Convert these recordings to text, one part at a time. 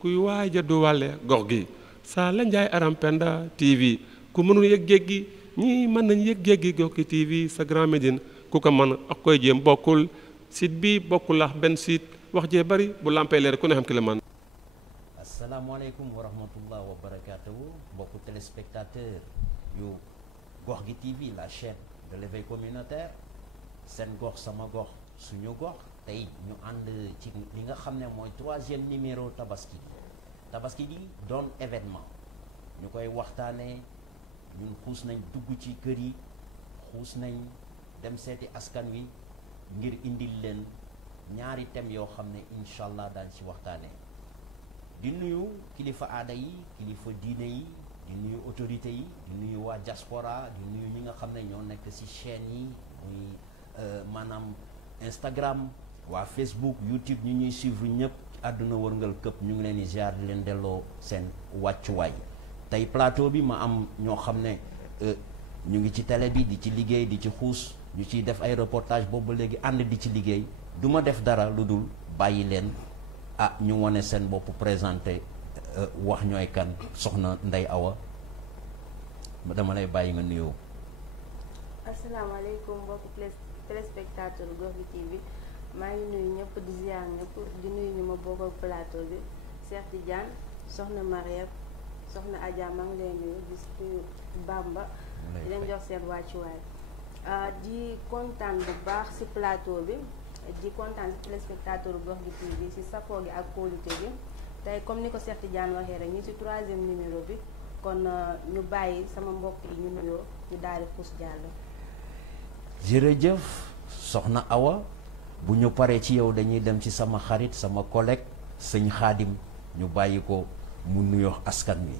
kuy waaja du wàlle gox gi saa la njaay aram penda TV ku mënul yëg géej gi ñii mën nañ yëg géej gi Gox gi TV sa Grand Médine ku ko mën ak koy jéem bokkul site bi bokkul lax benn site wax jee bari bu lampee leer ku ne xam ki la man. asalaamaaleykum wa rahmatullah wa barakatuhu mbokku téléspectateur yu Gox gi TV la chaîne de l'éveil communautaire seen gox sama gox suñu gox tey ñu ànd ci li nga xam ne mooy 3e numéro tabaski gi doon événement ñu koy waxtaanee ñun xuus nañ dugg ci kër yi xuus nañ dem seeti askan wi ngir indil leen ñaari thèmes yoo xam ne incha allah daañ ci waxtaanee di nuyu kilifa aada yi kilifa diine yi di nuyu autorité yi di nuyu waa diaspora di nuyu ñi nga xam ne ñoo nekk ci chaîne yi muy maanaam Instagram waa Facebook YouTube ñu ñuy suivre ñëpp àdduna wërngal këpp ñu ngi leen di ziar di leen delloo seen wàccuwaay tey plateau bi ma am ñoo xam ne ñu ngi ci télé bi di ci liggéey di ci xuus ñu ciy def ay reportage boobu ba léegi ànd di ci liggéey du ma def dara lu dul bàyyi leen ñu wane seen bopp présenté wax ñooy kan soxna Ndeye Awa dama lay bàyyi nga nuyoo. asalaamaaleykum mbokki téléspectateur Gox gi TV maa ngi nuyu ñëpp di ziar ñëpp di nuyu ñu ma bokkal plateau bi Cheikh Tidiane soxna Mariam soxna Adja maa ngi leen nuyu di nuyu Bamba di leen jox seen wàccuwaay di kontaan bu baax ci plateau bi di kontaan ci téléspectateur Gox gi TV ci safoo gi ak kóolute gi tey comme ni ko Cheikh Tidiane waxee rek ñu ci 3e numéro bi kon ñu bàyyi sama mbokk yi ñu nuyoo ñu daal di xuus jàll. jërëjëf soxna Awa bu ñu paree ci yow dañuy dem ci sama xarit sama collègue sëñ Xaadim ñu bàyyi ko mu nuyoo askan wi.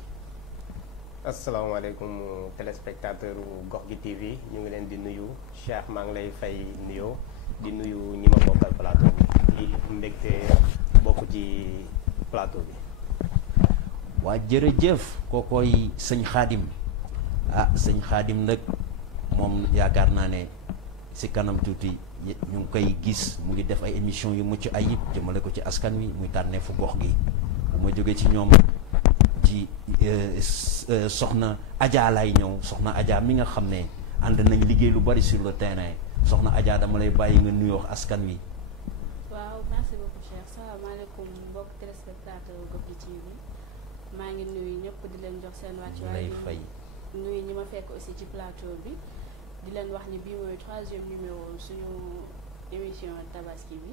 asalaamaaleykum téléspectateur Gox gi TV ñu ngi leen di nuyu Cheikh maa ngi lay fay nuyoo di nuyu ñi ma bokkal plateau bi di mbégte bokk ci plateau bi. waa jërëjëf kookoy sëñ Xaadim sëñ Xaadim nag moom yaakaar naa ne si kanam tuuti ñu ngi koy gis mu ngi def ay émission yu mucc ayib jëmale ko ci askan wi muy tànneefu gox gi bu ma jógee ci ñoom ci soxna Adja lay ñëw soxna Adja mi nga xam ne ànd nañ liggéey lu bari sur le terrain soxna Adja dama lay bàyyi nga nuyoo askan wi. waaw merci beaucoup Cheikh salaamaaleykum mbokk téléspectateur Gox gi TV maa ngi nuyu ñëpp di leen jox seen wàccuwaay lay fay nuyu ñi ma fekk aussi ci plateau bi di leen wax ni bii mooy 3e numéro suñu émission tabaski bi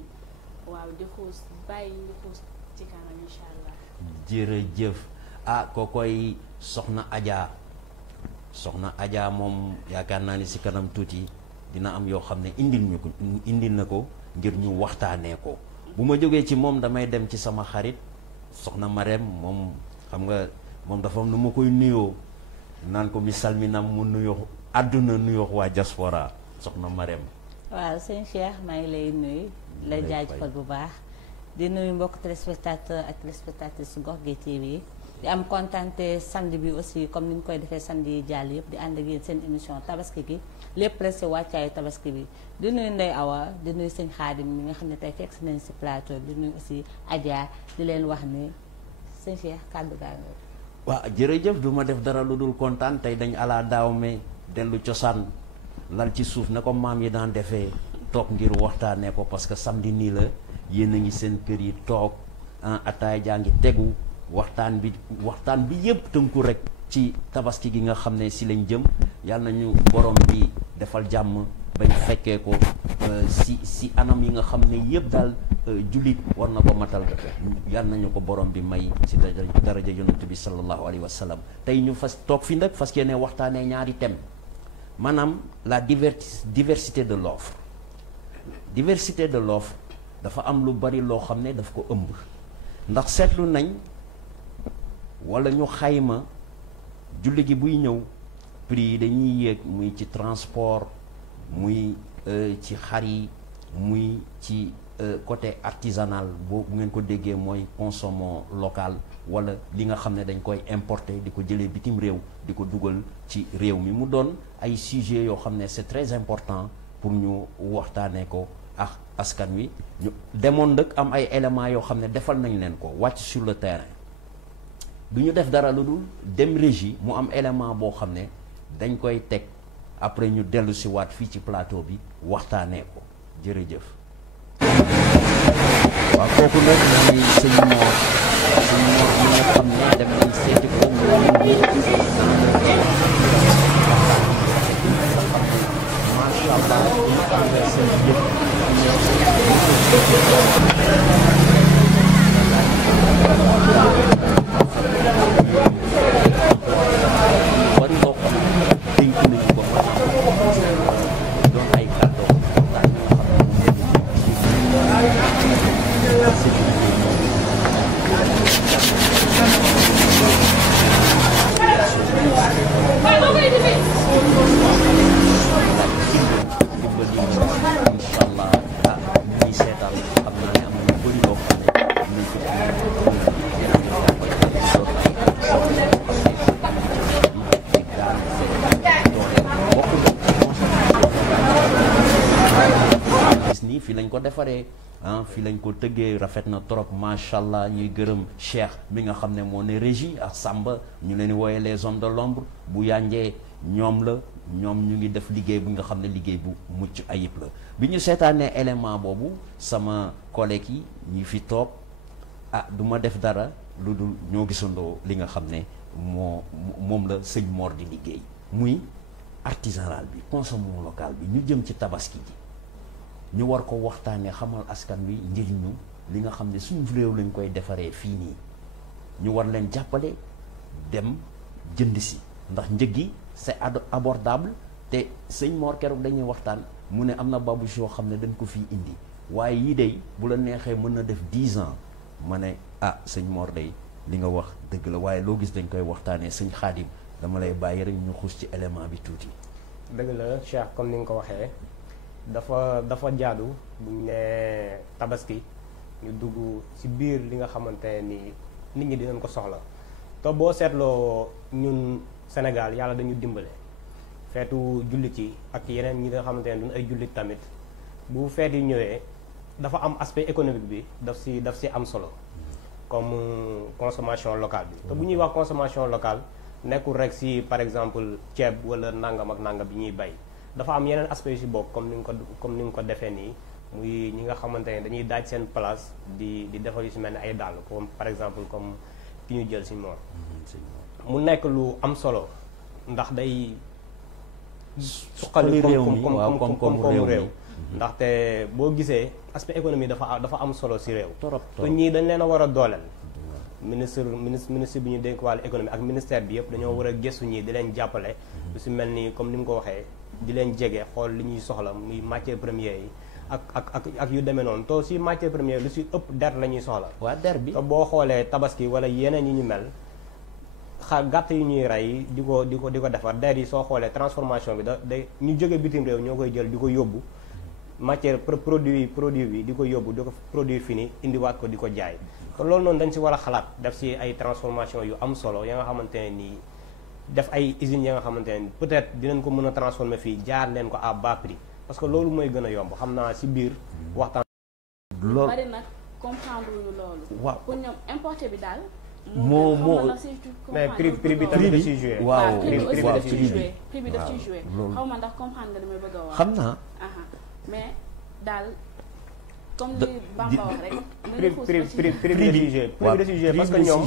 waaw di xuus bàyyi ñu xuus ci kanam incha allah. jërëjëf kookoy soxna Adja moom yaakaar naa ni si kanam tuuti dina am yoo xam ne indil na ko ngir ñu waxtaanee ko bu ma jógee ci moom damay dem ci sama xarit soxna Marème moom xam nga moom dafa am nu ma koy nuyoo naan ko mi salminam mu nuyoo àdduna nuyoo waa diaspora soxna Marème. waaw sëñ Cheikh maa ngi lay nuyu lay jaajëfal bu baax di nuyu mbokk téléspectateur ak téléspectatrice su Gox gi TV di am kontante samedi bi aussi comme ni ñu koy defee samedi yi jàll yëpp di ànd ak yéen seen émission tabaski gi lépp rek si wàccaayu tabaski bi di nuyu Ndeye Awa di nuyu sëñ Xaadim mi nga xam ne tey fekk si nañ si plateau di nuyu aussi Adja di leen wax ni sëñ Cheikh kàddu gaa nga. waaw jërëjëf du ma def dara lu dul kontaan tey dañ ala daaw me dellu cosaan lal ci suuf ne ko maam yi daan defee toog ngir waxtaanee ko parce que samedi nii la yéen a ngi seen kër yi toog ataay jaa ngi tegu waxtaan bi yëpp tënku rek ci tabaski gi nga xam ne si lañ jëm yàlla nañu borom bi defal jàmm bañ fekkee ko si anam yi nga xam ne yëpp daal jullit war na ko matal yàlla nañu ko borom bi may si daraja yonent bi sallallahu alayhi wa sallam tey ñu fas toog fi nag fas yéene waxtaanee ñaari thème maanaam la diversité de l'offre dafa am lu bari loo xam ne daf ko ëmb ndax seetlu nañ wala ñu xayma julli gi buy ñëw prix yi dañuy yéeg muy ci transport muy ci xar yi muy ci côté artisanal bu ngeen ko déggee mooy consommation local wala li nga xam ne dañ koy importer di ko jëlee bitim réew di ko dugal ci réew mi mu doon ay sujets yoo xam ne c'est très important pour ñu waxtaanee ko ak askan wi ñu demoon nag am ay éléments yoo xam ne defal nañ leen ko wàcc sur le terrain du ñu def dara lu dul dem régie mu am élément boo xam ne dañ koy teg après ñu dellu si waat fii ci plateau bi waxtaanee ko jërëjëf. waaw kooku nag mooy sëñ Mor mi nga xam ne dem nañ seeti ko macha allah ñu tàngal seen yëpp bari mbokk dénk nañu ko doon ay kàddoo waxtaan yoo xam ne fii lañ ko defaree fii lañ ko tëggee rafet na trop macha allah ñuy gërëm Cheikh mi nga xam ne moo ne régie ak Samba ñu leen di wooye les hommes de l'ombre bu yànjee ñoom la ñoom ñu ngi def liggéey bu nga xam ne liggéey bu mucc ayib la bi ñu seetaanee élément boobu sama collègue yi ñi fi toog du ma def dara lu dul ñoo gisandoo li nga xam ne moom la sëñ Mor di liggéey muy artisanal bi consommation local bi ñu jëm ci tabaski ji ñu war ko waxtaanee xamal askan wi njëriñu li nga xam ne suñu réew lañ koy defaree fii nii ñu war leen jàppale dem jënd si ndax njëg yi c'est abordable te sëñ Mor keroog dañuy waxtaan mu ne am na babouche yoo xam ne dañ ko fii indi waaye yii day bu la neexee mën na def 10 ans ma ne sëñ Mor day li nga wax dëgg la waaye loo gis dañ koy waxtaanee sëñ Xaadim dama lay bàyyi rek ñu xuus ci élément bi tuuti. dëgg la Cheikh comme ni nga ko waxee dafa jaadu buñ ne tabaski ñu dugg ci biir li nga xamante ni nit ñi dinañ ko soxla te boo seetloo ñun Sénégal yàlla dañu dimbale feetu jullit yi ak yeneen ñi nga xamante ne duñ ay jullit tamit bu feet yi ñëwee dafa am aspect économique bi daf ci am solo comme consommation locale bi te bu ñuy wax consommation locale nekkul rek ci par exemple ceeb wala nangam ak nangam bi ñuy bay dafa am yeneen aspect yu ci bokk comme ni nga ko defee nii muy ñi nga xamante ne dañuy daaj seen place di defar yu ci mel ni ay dàll comme par exemple comme ki ñu jël ci moom mu nekk lu am solo ndax day suqali comme réew ndaxte boo gisee aspect économie dafa am solo ci réew te ñii dañ leen a war a dooleel ministre bi ñu dénk wàllu économie ak ministère bi yëpp dañoo war a gëstu ñii di leen jàppale lu ci mel ni comme ni mu ko waxee di leen jege xool li ñuy soxla muy matière première yi ak yu demee noonu te ci matière première lu ci ëpp der la ñuy soxla waa der bi te boo xoolee tabaski wala yeneen yi ñu mel gàtt yu ñuy rey di ko defar der yi soo xoolee transformation bi day ñu jóge bitim réew ñoo koy jël di ko yóbbu matière produit bi di ko yóbbu di ko produit fini indiwaat ko di ko jaay te loolu noonu dañ ci war a xalaat def ci ay transformation yu am solo ya nga xamante ne nii def ay usines ya nga xamante ne peut-être dinañ ko mën a transformer fii jaar leen ko à bas prix parce que loolu mooy gën a yomb xam naa ci biir waxtaan. loolu bari nag comprendre lu loolu. waaw pour ñoom importé bi daal. moo mais prix bi tamit da ciy joué. waaw prix bi daf ciy joué. xaw ma ndax comprendre nga li may bëgg a wax. xam naa. mais daal comme li Bamba wax rek. prix bi da ciy joué parce que ñoom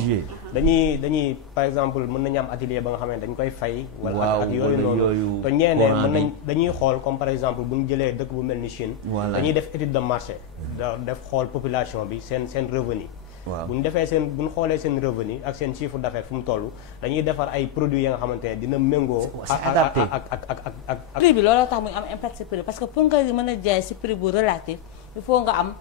dañuy par exemple mën nañu am atelier ba nga xam ne dañ koy fay. wala ak yooyu noonu te ñeenee mën nañ dañuy xool comme par exemple bu ñu jëlee dëkk bu mel ni Chine. dañuy def étude de marché. def xool population bi seen revenu. bu ñu defee bu ñu xoolee seen revenu ak seen chiffre d'affaires fu mu toll dañuy defar ay produits ya nga xamante ne dina méngoo. ak prix bi looloo tax muy am impact ci prix parce que pour nga mën a jaay ci prix bu relatif il faut nga am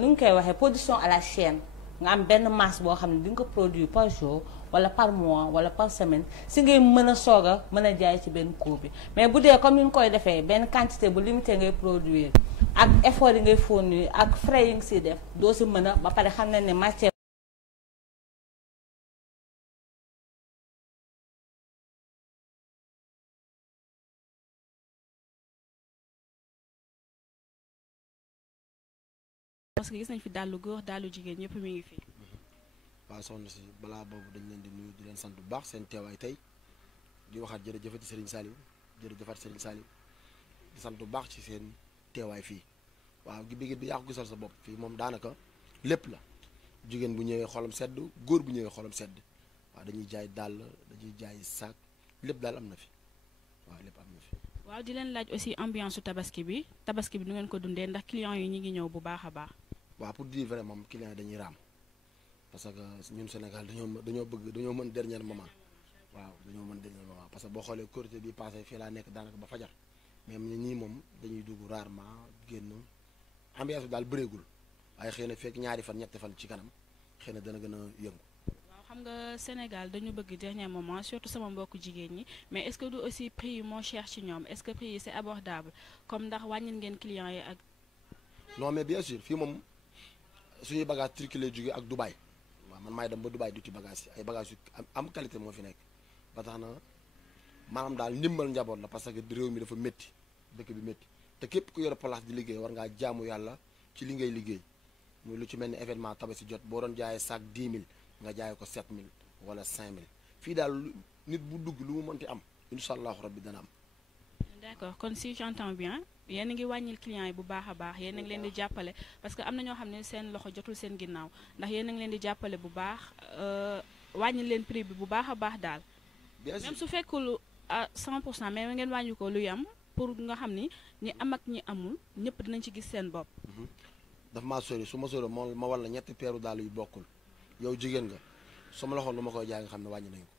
nu ñu koy waxee production à la chaîne nga am benn masse boo xam ne di nga ko produire par jour wala par mois wala par semaine si ngay mën a soog a mën a jaay ci benn coût bi mais bu dee comme ni ñu koy defee benn quantité bu limité ngay produire. ak effort yi ngay fournir ak frais yi nga siy def doo si mën a ba pare xam nañ ne matière. parce que gis nañ fi dàllu góor dàllu jigéen ñëpp mi ngi fi. waaw soxna si balaa boobu dañ leen di nuyu di leen sant bu baax seen teewaay tey di waxaat jërëjëfati Serigne Saliou jërëjëfati Serigne Saliou di sant bu baax ci seen teewaay fii waaw gi bigit bi yaa ko gisal sa bopp fii moom daanaka lépp la jigéen bu ñëwee xolam sedd góor bu ñëwee xolam sedd waaw dañuy jaay dàll dañuy jaay sac lépp daal am na fi waaw lépp am na fi. waaw di leen laaj aussi ambiance su tabaski bi nu ngeen ko dundee ndax clients yi ñu ngi ñëw bu baax a baax. waaw pour dire vrai moom clients yi dañuy raam parce que ñun Sénégal dañoo mën dernier moment waaw dañoo mën dernier moment parce que boo xoolee Korité bi passé fii laa nekk daanaka ba fajar même ñii moom dañuy dugg rarement génn ambiance bi daal bëreegul waaye xëy na fekk ñaari fan ñetti fan ci kanam xëy na dana gën a yëngu. waaw xam nga Sénégal dañu bëgg dernier moment surtout sama mbokku jigéen ñi mais est-ce que du aussi prix yi moo cher ci ñoom est-ce que prix yi c'est abordable comme ndax wàññil ngeen clients yi ak. non mais bien sûr fii moom suñuy bagage turki lay jóge ak Dubaï waaw man maay dem ba Dubaï du ci bagage yi ay bagage yu am qualité moo fi nekk ba tax na maanaam daal ndimbal njaboot la parce que réew mi dafa métti dëkk bi métti te képp ku yor place di liggéey war ngaa jaamu yàlla ci li ngay liggéey muy lu ci mel ni événement tabaski jot boo doon jaayee sac 10 000 nga jaayee ko 7 000 wala 5 000 fii daal nit bu dugg lu mu mënti am incha allahu rabbi dana am. d'accord kon si j'entends bien yéen a ngi wàññil clients yi bu baax a baax yéen a ngi leen di jàppale parce que am na ñoo xam ne seen loxo jotul seen ginnaaw ndax yéen a ngi leen di jàppale bu baax wàññil leen prix bi bu baax a baax daal. bien sûr même su fekkul à 100% mais ngeen wàññi ko lu yam pour nga xam ni ñi am ak ñi amul ñëpp dinañ ci gis seen bopp. daf maa sori su ma sori moom ma walla ñetti peeru daal yu bokkul yow jigéen nga su ma la xool lu ma koy jaay nga xam ne wàññi nañ ko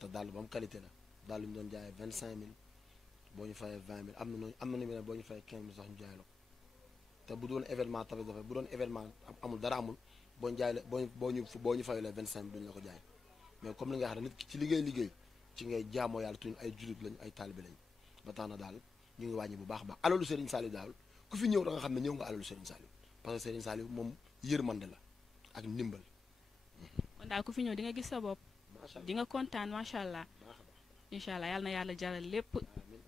te daal ba mu qualité la daal lu ñu doon jaayee 25000 boo ñu fayee 20000 am na nu boo ñu fayee 15000 sax ñu jaay la ko te bu doon événement tamit dafa bu doon événement amul dara amul boo ñu jaay la boo ñu fayee la 25000 duñu la ko jaay mais comme li nga xam ne nit ki ci liggéey ci ngay jaamoo yàlla tuñ ay julit lañ ay taalibe lañ ba tax na daal ñu ngi wàññi bu baax a baax alalu Serigne Saliou daal ku fi ñëw da nga xam ne ñëw nga alalu Serigne Saliou parce que Serigne Saliou moom yërmande la ak ndimbal. kon daal ku fi ñëw di nga gis sa bopp. di nga kontaan macha allah. incha allah yàlla na yàlla jaral lépp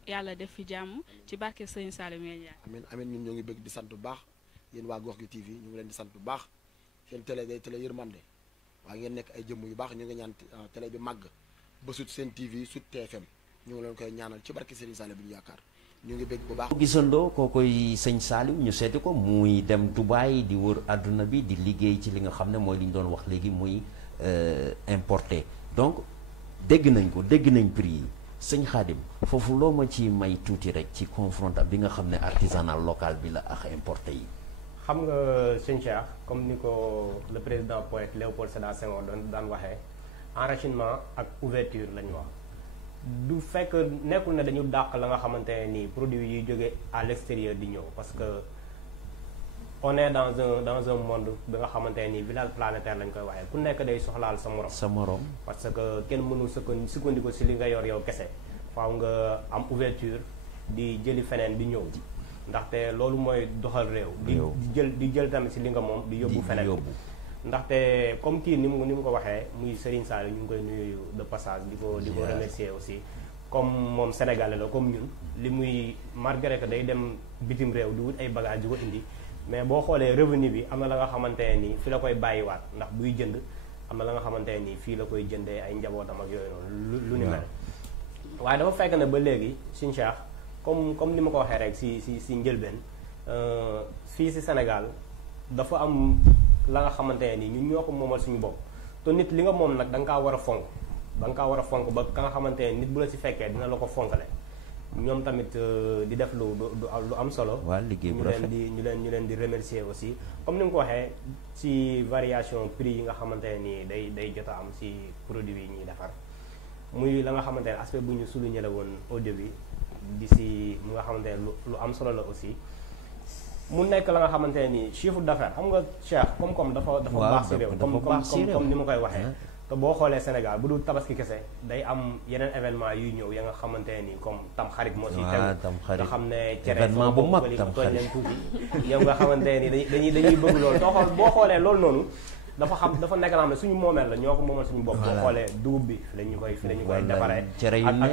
yàlla def fi jàmm ci barke Serigne Saliou Ndiaye. amiin ñun ñoo ngi bëgg di sant bu baax yéen waa Gox gi TV ñu ngi leen di sant bu baax seen télé day télé yërmande waaye ngeen nekk ay jëmm yu baax ñu ngi ñaan télé bi màgg ba sut seen TV sut TFM ñu ngi leen koy ñaanal ci barke Serigne Saliou bi ñu yaakaar ñu ngi bëgg bu baax. gisandoo koo koy sëñ Saliou ñu seeti ko muy dem Dubaï di wër àdduna bi di liggéey ci li nga xam ne mooy li ñu doon wax léegi muy importé donc dégg nañ prix yi sëñ Khadim foofu loo ma ci may tuuti rek ci confronta bi nga xam ne artisanal local bi la ak importé yi. xam nga sëñ Cheikh comme ni ko le président poète Léopold Sédar Senghor daan waxee enracinement ak ouverture lañu wax du fekk nekkul ne dañu dàq la nga xamante ne nii produits yi jóge à l'extérieur di ñëw parce que on est dans un monde bi nga xamante ne nii village planétaire lañ koy waxee ku nekk day soxlaal sa morom parce que kenn mënul sukkandiku si li nga yor yow kese faaw nga am ouverture di jëli feneen di ñëw ndaxte loolu mooy doxal réew di jël tamit si li nga moom di yóbbu feneen ndaxte comme kii ni mu ko waxee muy Serigne Saliou ñu ngi koy nuyu de passage di ko remercier aussi comme moom sénégalais la comme ñun li muy malgré que day dem bitim réew di wut ay bagages di ko indi mais boo xoolee revenu bi am na la nga xamante ne nii fi la koy bàyyiwaat ndax buy jënd am na la nga xamante ne nii fii la koy jëndee ay njabootam ak yooyu noonu lu ni mel waaye dafa fekk ne ba léegi Serigne Cheikh comme ni ma ko waxee rek si njëlbeen fii si Sénégal dafa am la nga xamante ne nii ñun ñoo ko moomal suñu bopp te nit li nga moom nag da nga kaa war a fonk ba ka nga xamante ne nit bu la si fekkee dina la ko fonkale ñoom tamit di def lu am solo. waaw liggéey bu rafet ñu leen di remercier aussi comme ni nga ko waxee ci variation prix yi nga xamante ne nii day jot a am ci produit yi ñuy defar muy la nga xamante ne aspect bu ñu souligné la woon au début di si mu nga xamante ne lu am solo la aussi. mu nekk la nga xamante ne nii chiffre d'affaires xam nga Cheikh comme dafa baax ci réew comme ni ma koy waxee te boo xoolee Sénégal bu dul tabaski kese day am yeneen événement yuy ñëw ya nga xamante ne nii comme tam xarit moo si tegu nga xam ne cere événement bu mag tam tooñ leen tuuti yow nga xamante ne nii dañuy bëgg loolu boo xoolee loolu noonu dafa nekk na xam ne suñu moomeel la ñoo ko moomal suñu bopp boo xoolee dugub bi fi la ñu koy defaree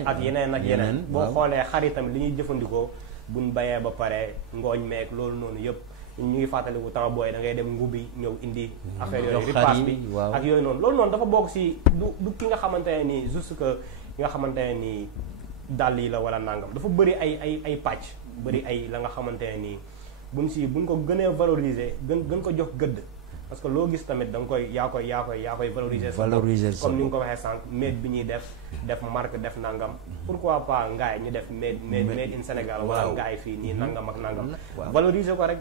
ak yeneen boo xoolee xarit tamit li ñuy jëfandikoo buñ bayee ba pare ngooñ meeg loolu noonu yëpp ñu ngi fàttaliku temps booy da ngay dem ngubi ñëw indi affaire yooyu jox ripaas xar yi, bi waaw. ak yooyu noonu loolu noonu dafa bokk si du ki nga xamante ne nii juste que ki nga xamante ne nii dàll yi la wala nangam dafa bëri ay pàcc bëri ay la nga xamante ne nii buñ ko gënee valoriser gën ko jox gëdd parce que loo gis tamit da nga koy yaa koy valoriser sa bopp. Valoriser sa comme ni nga bopp. ko waxee sànq made bi ñuy def marque def nangam pourquoi pas ngaay ñu def made in Sénégal wala waaw. ngaay fii nii nangam ak nangam waaw.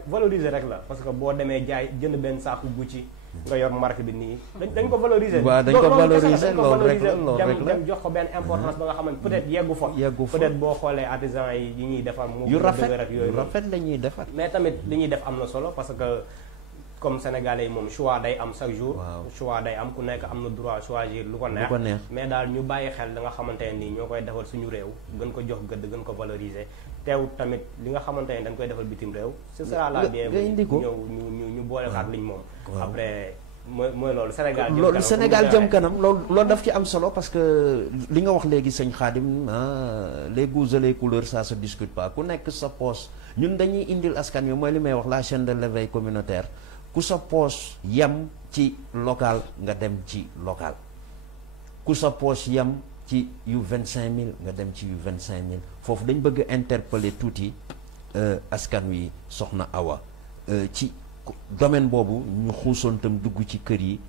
valoriser rek la parce que boo demee jaay jënd benn saaku Gucci nga yor marque bi nii dañ ko valoriser waaw, dañ ko valoriser, loolu loolu rek la, loolu rek la. dem jox ko benn importance ba nga xamante peut-être yeggu fa peut-être boo xoolee artisan yi ñuy defar moo yu gën a dëgër rafet ak yooyu yu rafet la ñuy defar. mais tamit li ñuy def am na solo parce que comme sénégalais yi moom choix day am chaque jour Waaw. choix day am ku nekk am na droit choisir lu ko Lu ko neex. mais daal ñu bàyyi xel da nga xamante ne nii ñoo koy defal suñu réew gën ko jox gëdd gën ko valoriser teew tamit li nga xamante ne dañ koy defal bitim réew ce sera la bien nga indi ko. ñëw ñu boole ko ak liñ moom après mooy loolu Sénégal jëm loolu kanam, Sénégal comme jëm kanam loolu daf ci am solo parce que li nga wax léegi sëñ Khadim les goûts et les couleurs ça se discute pas ku nekk sa poche ñun dañuy indil askan wi mooy li may wax la chaîne de l'éveil communautaire ku sa poche yem ci local nga dem ci local ku sa poche yem ci yu 25000 nga dem ci yu 25000 foofu dañ bëgg a interpeller tuuti askan wi soxna Awa ci domaine boobu ñu xuusoon tam dugg ci kër yi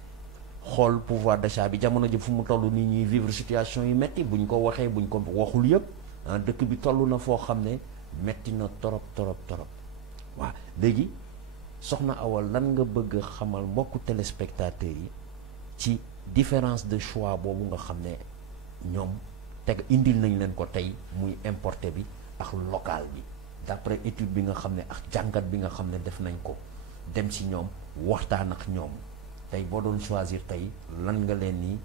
xool pouvoir d'achat bi jamono ji fu mu toll nii ñuy vivre situation yu metti buñ ko waxee buñ ko waxul yëpp dëkk bi toll na foo xam ne metti na torop waaw léegi soxna Awa lan nga bëgg xamal mbokku téléspectateurs yi ci différence de choix boobu nga xam ne ñoom teg indil nañ leen ko tey muy importé bi ak local bi d'après étude bi nga xam ne ak jàngat bi nga xam ne def nañ ko dem ci ñoom waxtaan ak ñoom tey boo doon choisir tey lan nga leen ni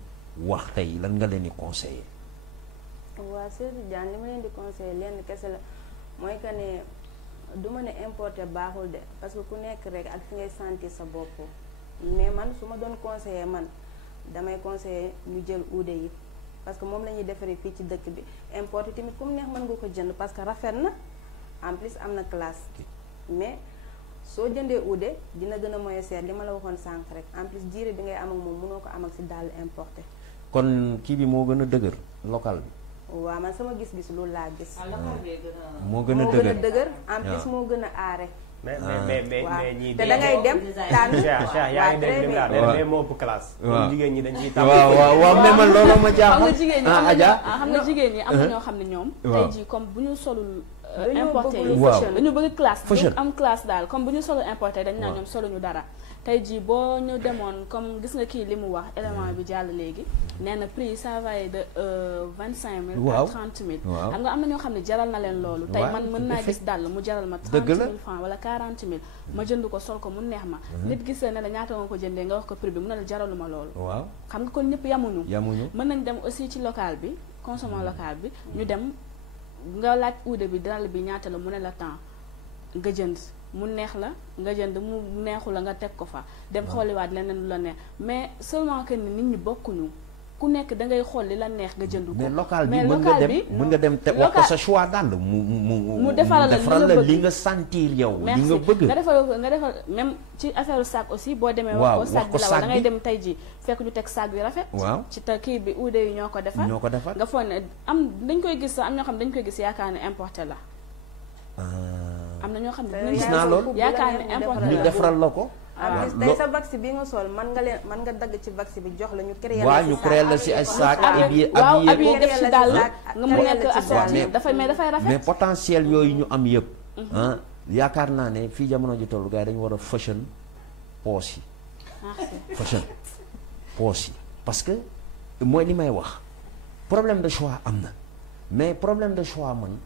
wax tey lan nga leen di conseiller. waa Seydou Diagne li ma leen di conseiller lenn kese la mooy que ne du ma ne importer baaxul de parce que ku nekk rek ak fi ngay sentir sa bopp mais man su ma doon conseiller man damay conseiller ñu jël uude yi parce que moom la ñuy defaree fii ci dëkk bi importer tamit ku mu neex mën nga ko jënd parce que rafet na en plus am na classe mais soo jëndee uude dina gën a moyen seer li ma la waxoon sànq rek en plus diire bi ngay am ak moom mënoo ko am ak si dàll importé. kon kii bi moo gën a dëgër local bi. waaw man sama gis-gis loolu laa gis. moo gën a dëgër en plus moo gën a aare. mais ñii te da ngay dem tànn Cheikh yaa ngi dégg li mu la mais moo ëpp classe. waaw jigéen ñi dañ ciy tàmm. waaw mais man looloo ma xam nga jaaxal. jigéen ñi xam nga jigéen ñi am na ñoo xam ne ñoom. tey jii comme bu ñu solul. importé yi waaw dañu bëgg classe fashion am classe daal comme bu ñu solo importé dañu naan ñoom soluñu dara tey jii boo ñu demoon comme gis nga kii li mu wax élément bi jàll léegi nee na prix ça va de 25000 à 30000 xam nga am na ñoo xam ne jaral na leen loolu tey man mën naa gis dàll mu jaral ma 30000 francs wala 40000 ma jënd ko sol ko mu neex ma nit gis ne la ñaata nga ko jëndee nga wax ko prix bi mu ne la jaraluma loolu waaw xam nga kon ñëpp yamuñu mën nañ dem aussi ci local bi consommant local bi ñu dem nga laaj uude bi dàll bi ñaata la mu ne la temps nga jënd mu neex la nga jënd mu neexu la nga teg ko fa dem xooliwaat leneen lu la neex mais seulement que ni nit ñi bokkuñu ku nekk da ngay xool li la neex nga jënd ko mais local bi mën nga dem te wax ko sa choix daal mu defaral la li nga sentir yow li nga bëgg nga defal même ci affaire sac aussi boo demee wax ko sac bi la da ngay dem tey ji fekk ñu teg sac bi rafet waaw ci te kii bi uude yi ñoo ko defar nga foog ne am dañ koy gis am ñoo xam ne dañ koy gis yaakaar ne importé la am na ñoo xam ne gis naa loolu yaakaar ne importé la ñu defaral la ko en plus tey sa vax bi nga sol man nga dagg ci vax bi jox la ñu créer waaw ñu créer la si ay sac waaw habillé def ci daal nga mu nekk assorti dafay mais dafay rafet mais potentiel yooyu ñu am yëpp yaakaar naa ne fii jamono ji tollu gars yi dañu war a fashion poche yi fashion poche yi parce que mooy li may wax problème de choix am na mais problème de choix man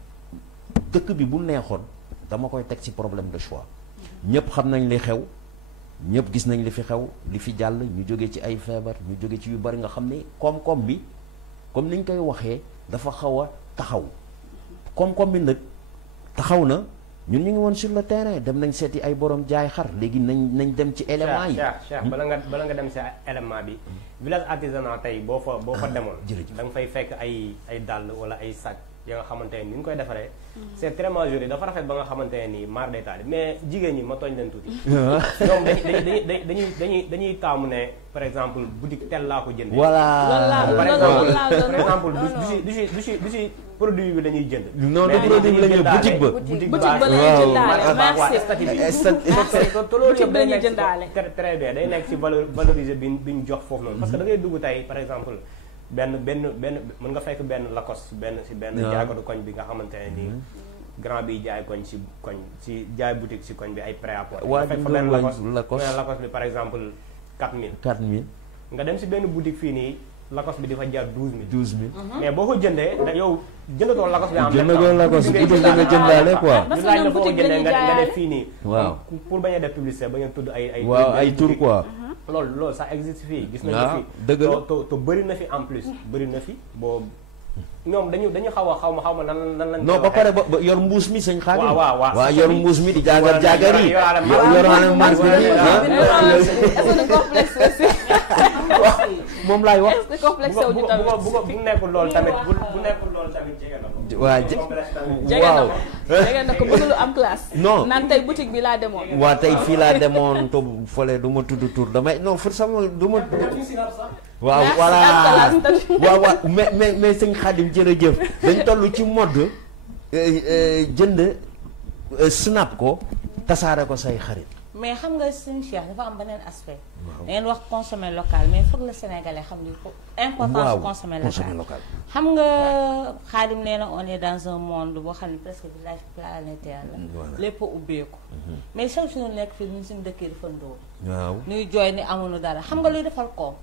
dëkk bi bu neexoon dama koy teg ci problème de choix ñëpp xam nañ li xew ñëpp gis nañ li fi xew li fi jàll ñu jóge ci ay feebar ñu jóge ci yu bari nga xam ne koom-koom bi comme niñ koy waxee dafa xaw a taxaw koom-koom bi nag taxaw na ñun ñu ngi woon sur le terrain dem nañ seeti ay borom jaay xar léegi nañ dem ci élément yi. Cheikh bala nga dem ci élément bi village artisanal tey boo fa demoon. jërëjëf da nga fay fekk ay dàll wala ay sac ya nga xamante ne ni ñu koy defaree c'est très joli dafa rafet ba nga xamante ne nii maar day taali mais jigéen ñi ma tooñ leen tuuti ñoom dañuy taamu ne par exemple boutique tel laa ko jëndee voilà par exemple du si produit bi dañuy jënd non du produit bi la ñuy boutique ba ba lañuy jëndaale merci statut bi te loolu yëpp day nekk très bien day nekk ci valoriser bi ñu jox foofu noonu parce que da ngay dugg tey par exemple benn mën nga fekk benn Lacoste benn jaaykatu koñ bi nga xamante ne nii grand bi jaay koñ ci jaay boutique ci koñ bi ay prêt-à-porter nga fekk fa benn Lacoste bi par exemple 4000 nga dem ci benn boutique fii nii Lacoste bi di fa jar 12000 mais boo ko jëndee yow jëndatoo Lacoste bi am jëndatoo Lacoste bi nga jëndaale quoi ñu laaj la foo ko jëndee nga def fii nii waaw pour bañ a def publicité bañ a tudd ay tur quoi loolu ça existe fii gis nañu fi dëgg la te bëri na fi en plus bëri na fi boo ñoom dañu xaw ma nan lañ non ba pare ba yor mbuus mi sëñ Xaadim waaw yor mbuus mi di jaagar yi yor ana marque bi moom laay wax bu nekkul loolu tamit jege na ko waaw jege na ko bëgg lu am classe non naan tey boutique bi laa demoon waa tey fii laa demoon to fële du ma tudd tur damay non for sama du ma waaw voilà waaw mais sëñ Xaadim jërëjëf dañ toll ci mode jënd snap ko tasaare ko say xarit mais xam nga sëñ Cheikh dafa am beneen aspect da ngeen wax consommer local mais foog la sénégalais xam ni importance consommer local xam nga Xaadim nee na on est dans un monde boo xam ne presque village planétaire la lépp a ubbeeku mais chaque jour nekk fii ñun suñu dëkkee dafa ndóol waaw ñuy jooy ni amuñu dara xam nga luy defal koom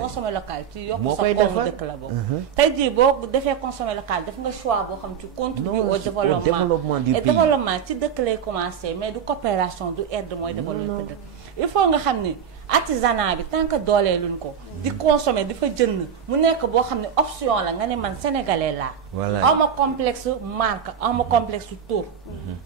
consommer local ci yokk sa koomu dëkk la boobu tey jii boo defee consommer local def nga choix boo xam ci contribue au développement et développement ci dëkk lay commencer mais du coopération du aide mooy développer dëkk il faut nga xam ni artisanat bi tant que doolee luñ ko di consommer di fa jënd mu nekk boo xam ne option la nga ne man sénégalais laa aw ma complexe marque aw ma complexe tour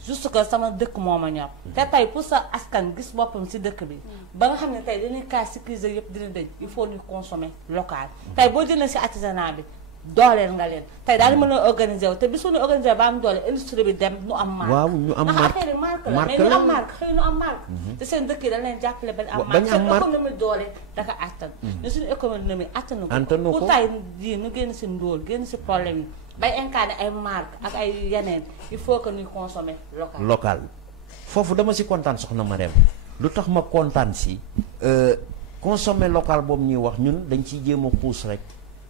juste que sama dëkk moo ma ñor te tey pour sa askan gis boppam si dëkk bi ba nga xam ne tey dañuy cas sécuriser yëpp dina dëj il faut ñu consommer local tey boo jëndee si artisanat bi dooleel nga leen tey daal di mën a organiser wu te bi suñu organiser ba am doole industrie bi dem ñu am marque waaw ñu am marque affaire yi marque la mais ñu am marque xëy ñu am marque te seen dëkk yi dañ leen jàppale ba am marque seen économie doole daka attan ñu suñu économie attanu ko pour tay jii ñu génn si ndóol génn si problème yi bay incarner ay marque ak ay yeneen il faut que ñuy consommer local foofu dama si kontaan soxna Marème lu tax ma kontaan si consommer local boobu ñuy wax ñun dañ ciy jéem a xuus rek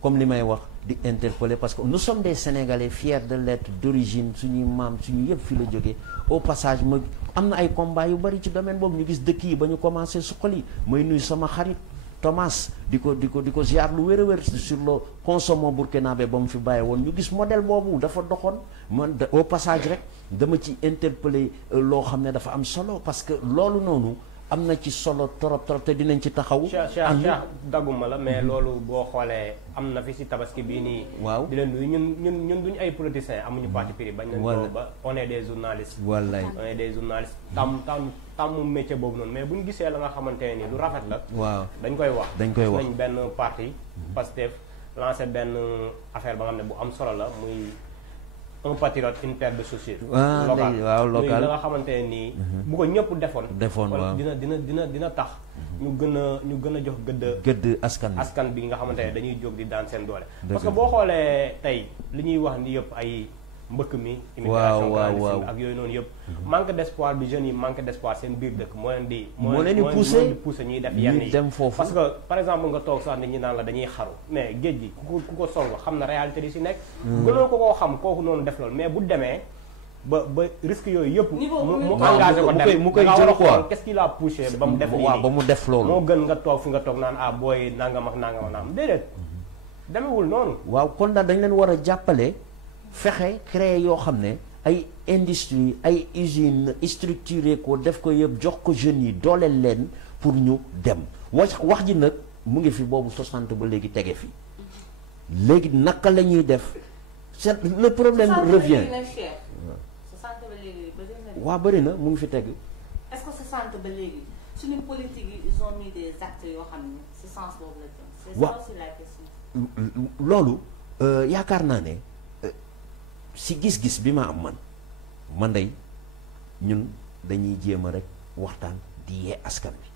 comme li may wax di interpeller parce que nous sommes des Sénégalais fiers de l'être d'origine suñuy maam suñu yëpp fi la jógee au passage ma am na ay combat yu bari ci domaine boobu ñu gis dëkk yi ba ñu commencé suqali may nuyu sama xarit Thomas di ko ziar lu wér a wér sur le consommant burkinabé ba mu fi bàyyi woon ñu gis modèle boobu dafa doxoon man au passage rek dama ci interpeller loo xam ne dafa am solo parce que loolu noonu am na ci solo trop te dinañ ci taxaw. Cheikh dagguma la mais loolu boo xoolee am na fi si tabaski bii nii. waaw di leen nuyu ñun duñu ay politiciens amuñu parti pris bañ nañ ko ba on est des journalistes. wallaay on est des journalistes tàmm métier boobu noonu mais bu ñu gisee la nga xamante ne nii lu rafet la. waaw dañ koy wax. nañ benn parti Pastef lancé benn affaire ba nga xam ne bu am solo la muy. un patriote une paire de chaussures. waaw local la nga xamante ne nii. bu ko ñëpp defoon waaw dina tax. ñu gën a jox gëdd askan bi nga xamante ne dañuy jóg di daan seen doole. parce que boo xoolee tey li ñuy wax ni yëpp ay mbëkk mi. immigration clandestine ak yooyu noonu yëpp. manque d'espoir bi jeunes yi manque d'espoir seen biir dëkk moo leen di pousser ñuy def yenn yi parce que par exemple nga toog sax nit ñi naan la dañuy xaru mais géej gi ku ko song xam na réalité di si nekk gënoon ko koo xam kooku noonu def loolu mais bu demee ba risque yooyu yëpp mu engagé ko dem mu koy jël quoi qu'est-ce qui l'a poussé ba mu def lii ba mu def loolu moo gën nga toog fi nga toog naan booy nangam ak naam déedéet demewul noonu waaw kon daal dañ leen war a jàppale fexe créer yoo xam ne ay industrie ay usine structuré ko def ko yëpp jox ko jeunes yi dooleel leen pour ñu dem wax ji nag mu ngi fi boobu 60 ba léegi tege fi léegi naka la ñuy def c'est le problème revient waaw bëri na mu ngi fi teg est-ce que 60 ba léegi suñu politique yi ils ont mis des actes yoo xam ne ce sens boobu la jëm c'est ça aussi la question loolu yaakaar naa ne si gis-gis bi ma am man day ñun dañuy jéem a rek waxtaan di yee askan bi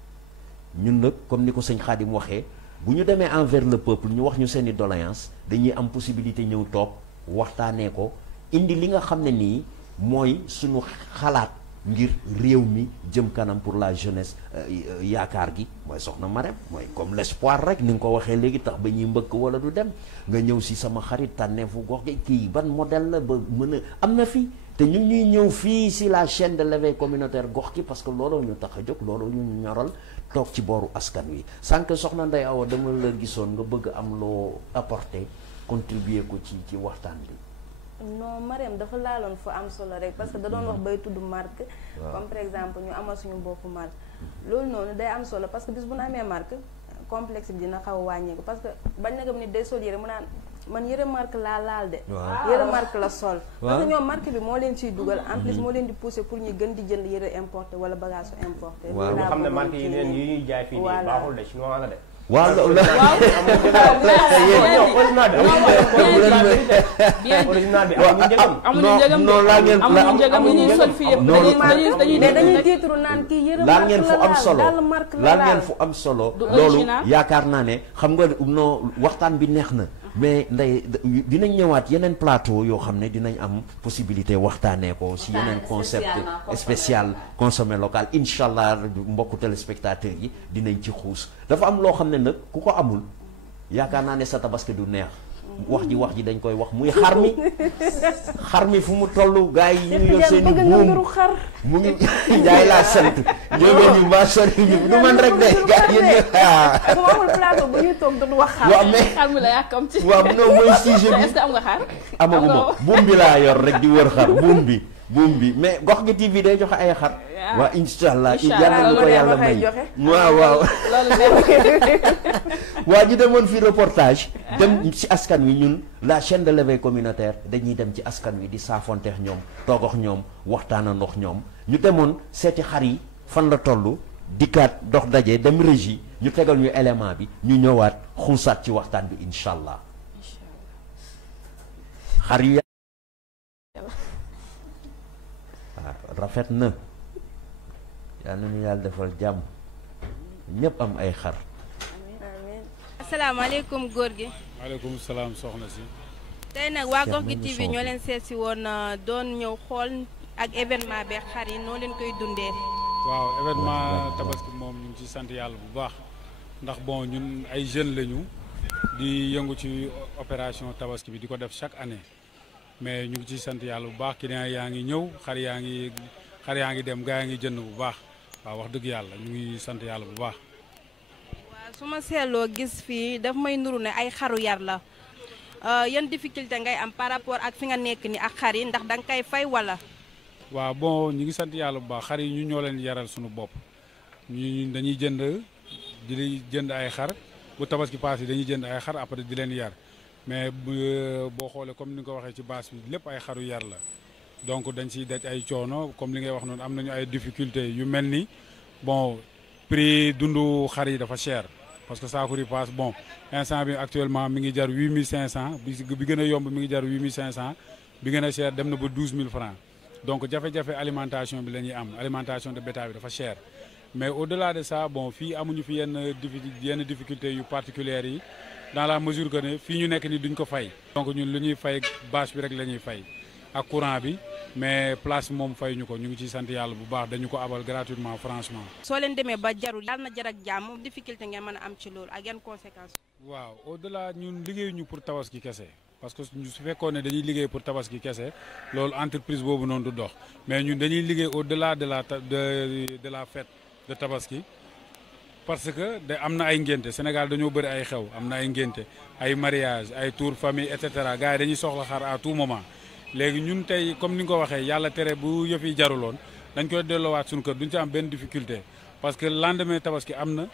ñun nag comme ni ko sëñ Khadim waxee bu ñu demee envers le peuple ñu wax ñu seeni doléance dañuy am possibilité ñëw toog waxtaanee ko indi li nga xam ne nii mooy suñu xalaat ngir réew mi jëm kanam pour la jeunesse yaakaar gi mooy soxna Marème mooy comme l'espoir rek ni nga ko waxee léegi tax ba ñuy mbëkk wala du dem nga ñëw si sama xarit tànneefu gox gi kii ban modèle la ba mën a am na fi te ñu ñuy ñëw fii si la chaîne de l'éveil communautaire gox gi parce que looloo ñu tax a jóg looloo ñu ñoral toog ci booru askan wi sànq soxna Ndeye Awa dama la gisoon nga bëgg am loo apporter contribuer ko ci waxtaan bi. non Marème dafa laaloon fu am solo rek parce que da doon wax bay tudd marque comme par exemple ñu amal suñu bopp marque loolu noonu day am solo parce que bis bu ñu amee marque complexe bi dina xaw a wàññeeku parce que bañ na gëm ni day sol yére mu naan man yére marque laa laal de yére marque la sol parce que ñoom marque bi moo leen ciy dugal en plus moo leen di pousser pour ñu gën di jënd yére importé wala bagage importé waaw nga xam ne marque yi leen yi ñuy jaay fii nii baaxul de chinois la de waaw loolu non laa ngeen dañuy tiitru naan kii yërëm laal ngeen fu am solo laal ngeen fu am solo loolu yaakaar naa ne xam nga non waxtaan bi neex na mais nday dinañ ñëwaat yeneen plateau yoo xam ne dinañ am possibilité waxtaanee ko si yeneen concept spécial consommé local incha allah mbokku téléspectateurs yi dinañ ci xuus dafa am loo xam ne nag ku ko amul yaakaar naa ne sa tabaski du neex wax ji dañ koy wax muy xar mi fu mu toll gars yi ñu ngi yor seen i buum mu ngi jaay laa sant jógee ñu ba sori ñu du man rek de gars yi yéen bu ma amul plateau bu ñuy toog doon wax xar waaw mais xar mi la yàkkamti waaw non mooy sujet bi est-ce que am nga xar amaguma buum bi laa yor rek di wër xar buum bi mais gox gi TV day joxe ay xar waaw incha allah yàlla ñu ko yàlla may waaw waa ji demoon fi reportage dem ci askan wi ñun la chaîne de l'éveil communautaire dañuy dem ci askan wi di saafonteex ñoom toogox ñoom waxtaana ndox ñoom ñu demoon seeti xar yi fan la toll dikkaat dox daje dem régie ñu tegal ñu élément bi ñu ñëwaat xuusaat ci waxtaan bi incha allah xar yu rafet na yal na ñu yàlla defal jàmm ñépp am ay xar. asalaamaaleykum góor gi. maaleykum salaam soxna si. tey nag waa Gox gi TV ñoo leen seet si woon doon ñëw xool ak événement bi xar yi noo leen koy dundee. waaw événement tabaski moom ñu ngi ci sant yàlla bu baax ndax bon ñun ay jeunes lañu di yëngu ci opération tabaski bi di ko def chaque année mais ñu ngi ciy sant yàlla bu baax client yaa ngi ñëw xar yaa ngi dem gaa yaa ngi jënd bu baax waaw wax dëgg yàlla ñu ngi sant yàlla bu baax. waaw su ma seetloo gis fii daf may nuru ne ay xaru yar la yan difficulté ngay am par rapport ak fi nga nekk ni ak xar yi ndax da nga koy fay wala. waaw bon ñu ngi sant yàlla bu baax xar yi ñu ñoo leen yaral suñu bopp ñu dañuy jënd ay xar bu tabaski paas yi dañuy jënd ay xar après di leen yar mais boo xoolee comme ni nga ko waxee ci base bi lépp ay xaru yar la donc dañ ciy daj ay coono comme li ngay wax noonu am nañu ay difficultés yu mel ni bon prix dundu xar yi dafa cher parce que saako ripaas bon instant bi actuellement mi ngi jar 8500 bi gën a yomb mi ngi jar 8500 bi gën a cher dem na ba 12000 francs donc jafe-jafe alimentation bi la ñuy am alimentation de bétail bi dafa cher mais au-delà de ça bon fii amuñu fi yenn difficultés yu particulières yi dans la mesure que ne fii ñu nekk ni duñ ko fay. donc ñun lu ñuy fay bâche bi rek la ñuy fay ak courant bi mais place moom fay ñu ko ñu ngi ciy sant yàlla bu baax dañu ko abal gratuitement franchement. soo leen demee ba jarul yàlla na jar ak jàmm difficulté ngeen mën a am ci loolu ak yan conséquences. waaw au-delà ñun liggéeyuñu pour tabaski kese. parce que su fekkoon ne dañuy liggéey pour tabaski kese loolu entreprise boobu noonu du dox mais ñun dañuy liggéey au-delà de la fête de tabaski parce que am na ay ngénte Sénégal dañoo bëri ay xew am na ay ngénte ay mariage ay tour famille et cetera gars yi dañuy soxla xar à tout moment léegi ñun tey comme ni nga ko waxee yàlla tere bu yëf yi jaruloon dañ koy delloowaat suñu kër duñ ci am benn difficulté parce que lendemain tabaski am na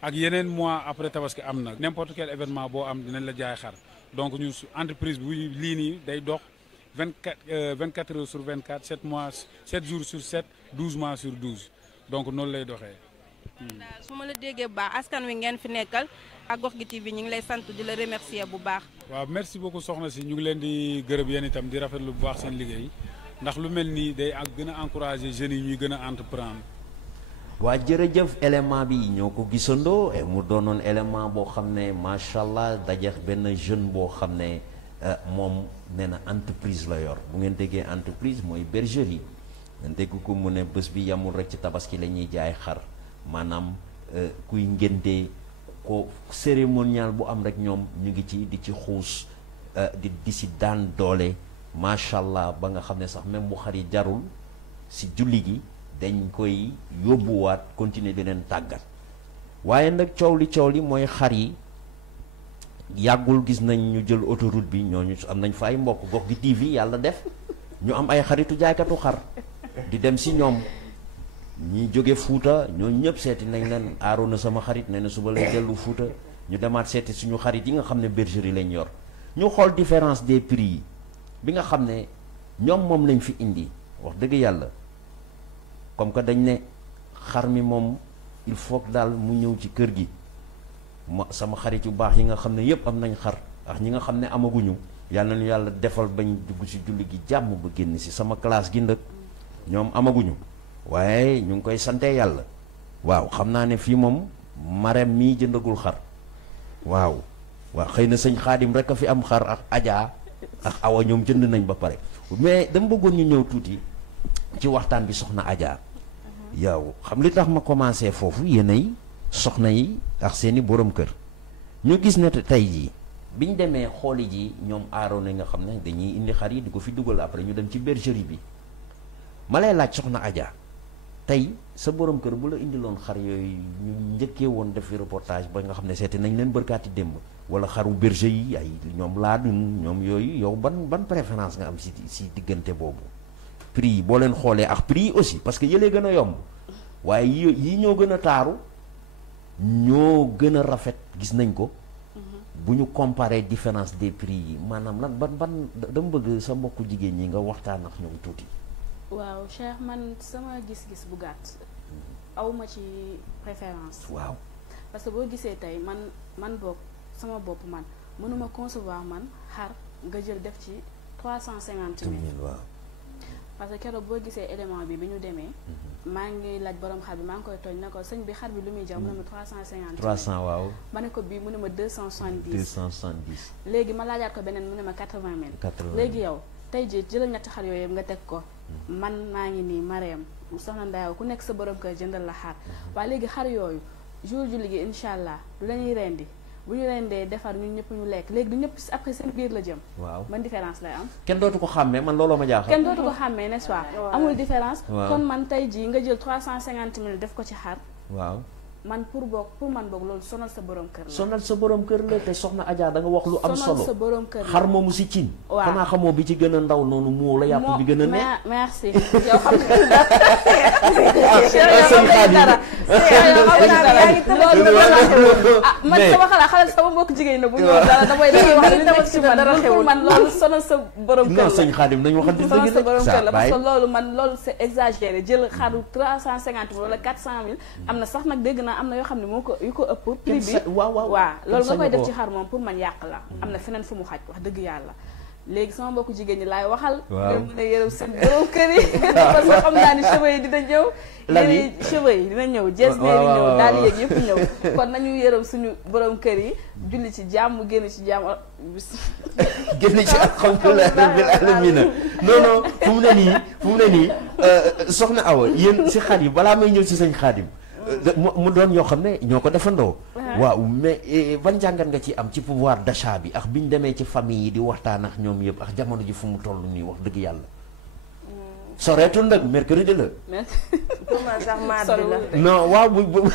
ak yeneen mois après tabaski am na n'importe quel événement boo am dinañ la jaay xar donc ñun entreprise bi lii nii day dox 24 heures sur 24 7 jours sur 7 12 mois sur 12 donc noonu lay doxee. daal su ma la déggee bu baax askan wi ngeen fi nekkal ak Gox gi TV ñu ngi lay sant di la remercier bu baax. waaw merci beaucoup soxna si ñu ngi leen di gërëm yéen itam di rafetlu bu baax seen liggéey ndax lu mel nii day ak gën a encourager jeunes yi ñuy gën a entreprendre. waa jërëjëf élément bi ñoo ko gisandoo mu doonoon élément boo xam ne macha allah dajeex benn jeune boo xam ne moom nee na entreprise la yor bu ngeen déggee entreprise mooy bergerie ngeen dégg ko mu ne bés bi yamul rek ci tabaski la ñuy jaay xar maanaam kuy ngénte ko cérémonial bu am rek ñoom ñu ngi ci di ci xuus di si daan doole macha allah ba nga xam ne sax même bu xar yi jarul si julli gi dañ koy yóbbuwaat continuer di leen tàggat waaye nag coow li mooy xar yi yàggul gis nañ ñu jël autoroute bi ñooñu am nañ fa ay mbokk Gox gi TV yàlla def ñu am ay xaritu jaaykatu xar di dem si ñoom ñi jóge Fuuta ñooñu ñëpp seeti nañ leen aaroon na sama xarit nee na suba lay dellu Fuuta ñu demaat seeti suñu xarit yi nga xam ne bergerie lañ yor ñu xool différence des prix yi bi nga xam ne ñoom moom lañ fi indi wax dëgg yàlla comme que dañ ne xar mi moom il faut que daal mu ñëw ci kër gi ma sama xarit yu baax yi nga xam ne yëpp am nañ xar ak ñi nga xam ne amaguñu yàlla nañu yàlla defal bañ dugg ci julli gi jàmm ba génn ci sama classe gi ndëkk ñoom amaguñu waaye ñu ngi koy sante yàlla waaw xam naa ne fii moom Marème mii jëndagul xar waaw xëy na sëñ Xaadim rek a fi am xar ak Adja ak Awa ñoom jënd nañ ba pare mais dama bëggoon ñu ñëw tuuti ci waxtaan bi soxna Adja yow xam li tax ma commencé foofu yéenay soxna yi ak seeni borom kër ñu gis ne tey jii biñ demee xooli ji ñoom aaroon nga xam ne dañuy indi xar yi di ko fi dugal après ñu dem ci bergerie bi ma lay laaj soxna Adja tey sa borom kër bu la indiloon xar yooyu ñu njëkkee woon def fi reportage ba nga xam ne seeti nañ leen bërkaati démb wala xaru berger yi ay ñoom laadum ñoom yooyu yow ban préférence nga am si diggante boobu prix yi boo leen xoolee ak prix yi aussi parce que yëlee gën a yomb waaye yi ñoo gën a taaru ñoo gën a rafet gis nañ ko bu ñu comparer différence des prix yi maanaam lan ban dama bëgg sa mbokku jigéen ñi nga waxtaan ak ñoom tuuti. waaw Cheikh man sama gis-gis bu gàtt awma ci préférence. waaw parce que boo gisee tey man bopp sama bopp man mënuma concevoir man xar nga jël def ci 350 000. waaw parce que keroog boo gisee élément bi ñu demee. maa ngi laaj borom xar bi maa ngi koy tooñ ne ko sëñ bi xar bi lu muy jar mu ne ma 350. 300 waaw. ma ne ko bii mu ne ma 270. 270. léegi ma laajaat ko beneen mu ne ma 80 000. 80 000 léegi yow tey jii jëlal ñetti xar yooyu nga teg ko. man maa ngi nii Mariam soxna Ndayaw ku nekk sa borom kër jëndal la xar waaye léegi xar yooyu jour julli gi incha allah du lañuy rendi bu ñu rendee defar ñun ñëpp ñu lekk léegi du ñëpp après seen biir la jëm. waaw ban différence lay am. kenn dootu ko xàmmee man looloo ma jaaxal. kenn dootu ko xàmmee n'est-ce pas. amul différence. kon man tey jii nga jël 350 000 def ko ci xar. waaw man pour man boog loolu sonal sa borom kër la. sonal sa borom kër la te soxna Adja da nga wax lu am solo sonal sa borom kër la xar moomu si cin. waaw xanaa xamoo bi ci gën a ndaw noonu moo la yàpp bi gën a neex. merci yow xam man sama xalaat sama mbokk jigéen na bu ñu dara damay wax li nekk ci man pour man loolu sonal sa borom kër la. non sëñ Xaadim nañu waxante dëgg sonal sa borom kër la parce que loolu man loolu c'est exagéré jël xaru 350 000 wala 400 000 am na sax nag dégg naa am na yoo xam ne moo ko yu ko ëpp prix bi waaw loolu nga koy def ci xar moom pour man yàq la am na feneen fu mu xaj wax dëgg yàlla léegi sama mbokku jigéen ñi laay waxal ñoom mën a yërëm seen borom kër yi parce que xam naa ni cheveux yi dina ñëw léegi cheveux yi dina ñëw jees bi ñëw daal yéeg yëpp ñëw kon nañu yërëm suñu borom kër yi julli ci jàmm génn ci jàmm génn ci alhamdulilah rabbil alamina non fu mu ne nii soxna Awa yéen si xar yi balaa may ñëw si sëñ Xaadim mu doon yoo xam ne ñoo ko defandoo waaw mais ban jàngat nga ci am ci pouvoir d'achat bi ak bi ñu demee ci famille yi di waxtaan ak ñoom yëpp ak jamono ji fu mu toll nii wax dëgg yàlla soreetul nag mercredi la comment sax mardi la non waaw bu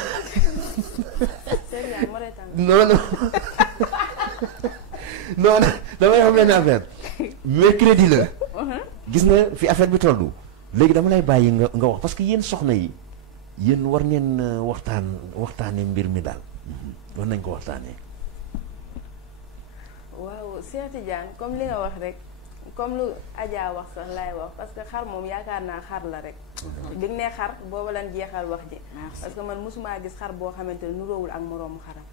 non damay xam leen affaire mercredi la gis nga fi affaire bi toll léegi dama lay bàyyi nga wax parce que yéen soxna yi yéen war ngeen waxtaane mbir mi daal war nañ ko waxtaanee. waaw Cheikh Tidiane comme li nga wax rek comme lu Adja wax sax laay wax parce que xar moom yaakaar naa xar la rek. bi nga nee xar booba lan jeexal wax ji. parce que man mosuma gis xar boo xamante ne nuróowul ak moroomu xaram.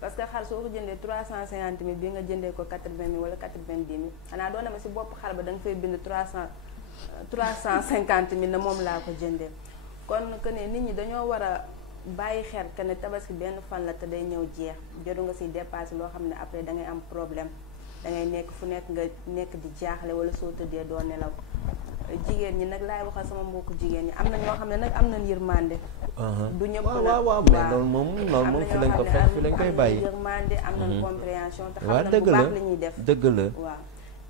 parce que xar soo ko jëndee 350 000 bi nga jëndee ko 80 000 wala 90 000 xanaa doon na ma si bopp xar ba da nga fay bind 350 000 na moom laa ko jëndee. kon que ne nit ñi dañoo war a bàyyi xel que ne tabaski benn fan la te day ñëw jeex jotu nga si dépassé loo xam ne après da ngay am problème da ngay nekk fu nekk nga nekk di jaaxle wala soo tëddee doo nelaw. jigéen ñi nag laay waxal sama mbokku jigéen ñi am na ñoo xam ne nag am nañ yërmande. du ñëpp nag waaw mais loolu moom fi lañ ko fekk fi lañ koy bàyyi. am nañ yërmande am nañ compréhension. te xam na bu baax li ñuy def dëgg la waaw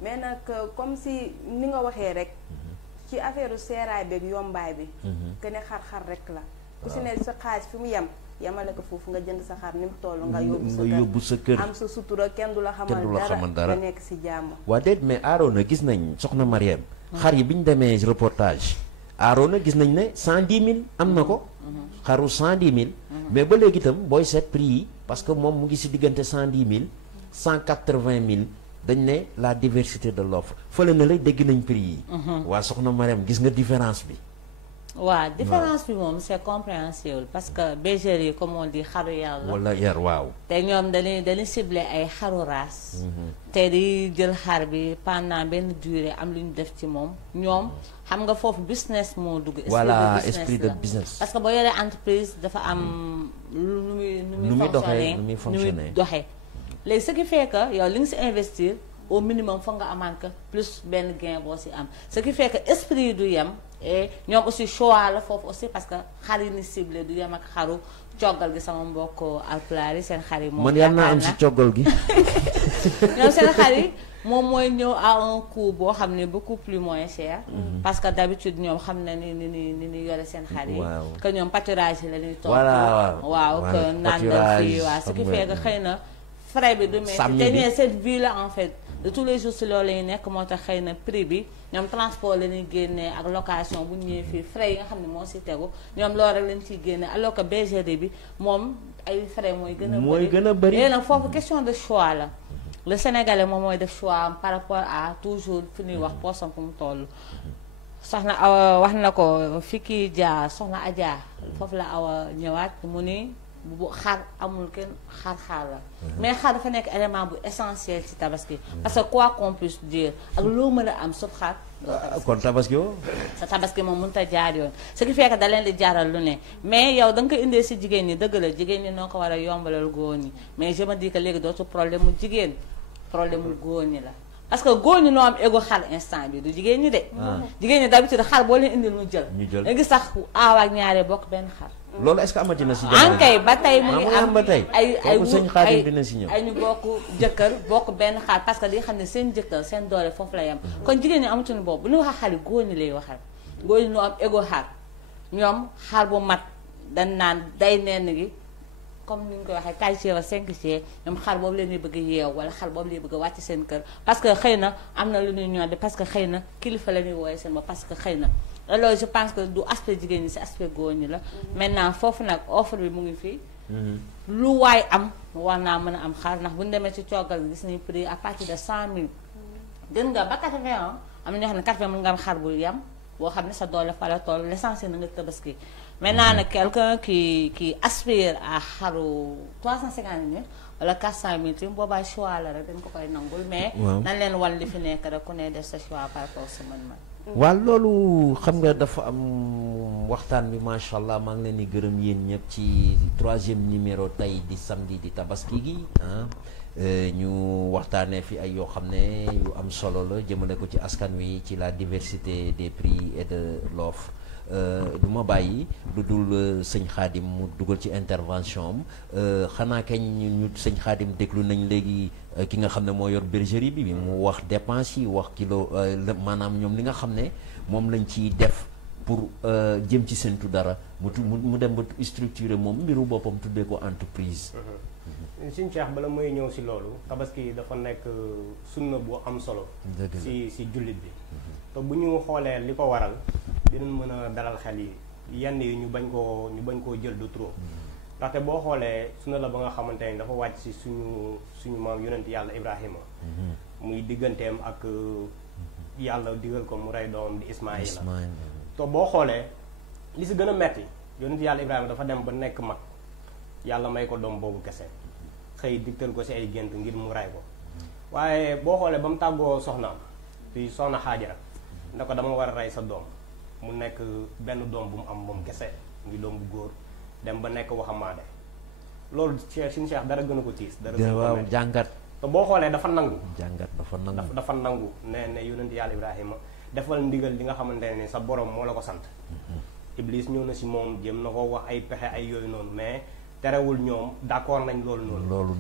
mais nag comme si ni nga waxee rek ci affaire seeraay beeg yombaay bi. que ne xar-xar rek la. ku si ne sa xaalis fi mu yem. yamale ko foofu nga jënd sa xar ni mu toll nga yóbbu sa kër am sa sutura kenn du la xamal dara nga nekk si jàmm. waa déet mais Arona gis nañ soxna Mariam xar yi bi ñu demee reportage Arona gis nañ ne 110 000 am na ko. xaru 110 000. mais ba léegi itam booy seet prix yi parce que moom mu ngi si diggante 110 000 180 000 dañ ne la diversité de l'offre fële na lay dégg nañ prix yi. waa soxna Mariam gis nga différence bi. waaw différence bi moom c'est compréhensible parce que bergerie yi comme on dit xaru yar la wala yar waaw. te ñoom dañuy ciblé ay xaru race. te di jël xar bi pendant benn durée am lu ñu def ci moom ñoom xam nga foofu business moo dugg. voilà esprit de business parce que boo yoree entreprise dafa am nu muy doxee léegi ce qui fait que yow li nga si investir au minimum foog nga amaan que plus benn gain boo si am ce qui fait que esprit yi du yem. et ñoom aussi choix la foofu aussi parce que xar yi ni ciblé du yem ak xaru coggal gi sama mbokk alpulaar yi seen xar yi moom man yàlla naa am si coggal gi ñoom seen xar yi moom mooy ñëw à un coût boo xam ne beaucoup plus moins cher parce que d'habitude ñoom xam na ni yore seen xar yi que ñoom pâturage yi la ñuy toog waaw que nandal fii waaw ce qui fait que xëy na frais bi du metti te ñee cette vie là en fait de tous les jours si loolu la ñu nekk moo tax xëy na prix bi ñoom transport la ñuy génnee ak location bu ñëwee fii frais yi nga xam ne moo si tegu ñoom loolu rek lañ ciy génne alors que bergerie bi moom ay frais mooy gën a bëri léegi nag foofu question de choix la le Sénégalais moom mooy def choix am par rapport à toujours fi ñuy wax poosam fu mu toll soxna Awa wax na ko fi kii jaar soxna Adja foofu la Awa ñëwaat mu ni bu xar amul kenn xar la mais xar dafa nekk élément bu essentiel ci tabaski parce que quoi qu'on puisse dire ak loo mën a am sub xar kon tabaski woo sa tabaski moom mënut a jaar yoon ce qui fait que da leen di jaaral lu ne mais yow da nga koy indee si jigéen ñi dëgg la jigéen ñi noo ko war a yombalal góor ñi mais je me dis que léegi dootu problème mu jigéen problème mu góor ñi la parce que góor ñi noo am égo xar instant bi du jigéen ñi de jigéen ñi d'habitude xar boo leen indil ñu jël nga gis sax aaw ak ñaaree bokk benn xar loolu est-ce que amati na si jamono ankay ba tey mu ngi am ba tey ay ñu bokk jëkkër bokk benn xaar parce que li xam ne seen jëkkër seen doole foofu la yam kon jigéen ñi amatuñu boobu bu ñu wax xale góor ñi lay waxal góor ñi ñoo am égo xaar ñoom xaar bu mat dañ naan day nenn gi comme ni ñu koy waxee 4G wala 5G ñoom xar boobu leen bëgg yeew wala xar boobu leen bëgg wàcc seen kër parce que xëy na am na lu ñuy ñodde parce que xëy na kilifa la ñuy wooye seen bopp parce que xëy na alors je pense que du aspect jigéen ñi si aspect góor ñi la maintenant foofu nag offre bi mu ngi fii lu waay am war naa mën a am xar ndax bu ñu demee ci coggal bi gis nañu prix à partir de 100 000 gën nga ba 80 ans am na ñoo xam ne 80 mën nga am xar bu yem boo xam ne sa doole fa la toll l'essentiel na nga tabaski maintenant nag quelqu'un qui aspire à xaru 350 000 wala 400 000 tim boobaa choix la rek dañ ko koy nangul mais nan leen wan li fi nekk rek ku ne def sa choix par rapport sa mën-mën waaw loolu xam nga dafa am waxtaan bi macha allah maa ngi leen di gërëm yéen ñëpp ci 3e numéro tey di samedi di tabaski gi ñu waxtaanee fi ay yoo xam ne yu am solo la jëmale ko ci askan wi ci la diversité des prix et de l'offre du ma bàyyi lu dul sëñ Xaadim mu dugal ci intervention am xanaa kañ ñu sëñ Xaadim déglu nañ léegi ki nga xam ne moo yor bergerie bi mu wax dépense yi wax kilo maanaam ñoom li nga xam ne moom lañ ciy def pour jëm ci seentu dara mu dem ba structuré moom mbiru boppam tuddee ko entreprise. Sëñ Cheikh bala mooy ñëw si loolu tabaski dafa nekk sunna bu am solo. si jullit bi. te bu ñu xoolee li ko waral dinañ mën a dalal xel yi yenn yi ñu bañ koo jël de trop. ndaxte boo xoolee sunna la ba nga xamante ni dafa wàcc si suñu maam yonent yàlla Ibrahima. muy digganteem ak yàlla digal ko mu rey doomam di Ismaïla te boo xoolee li si gën a metti yonent yàlla Ibrahima dafa dem ba nekk mag yàlla may ko doom boobu kese xëy digtal ko si ay gént ngir mu rey ko waaye boo xoolee ba mu tàggoo soxnaam di soxna Xaajara ne ko dama war a rey sa doom mu nekk benn doom bu mu am moom kese muy doom bu góor dem ba nekk waxambaane loolu suñu Cheikh dara gën a ko tiis dara gën a ko metti jàngat te boo xoolee dafa nangu jàngat dafa nangu ne yonent yàlla Ibrahima defal ndigal li nga xamante ne sa borom moo la ko sant Iblis ñëw na si moom jëm na ko wax ay pexe ay yooyu noonu mais terewul ñoom d'accord nañ loolu noonu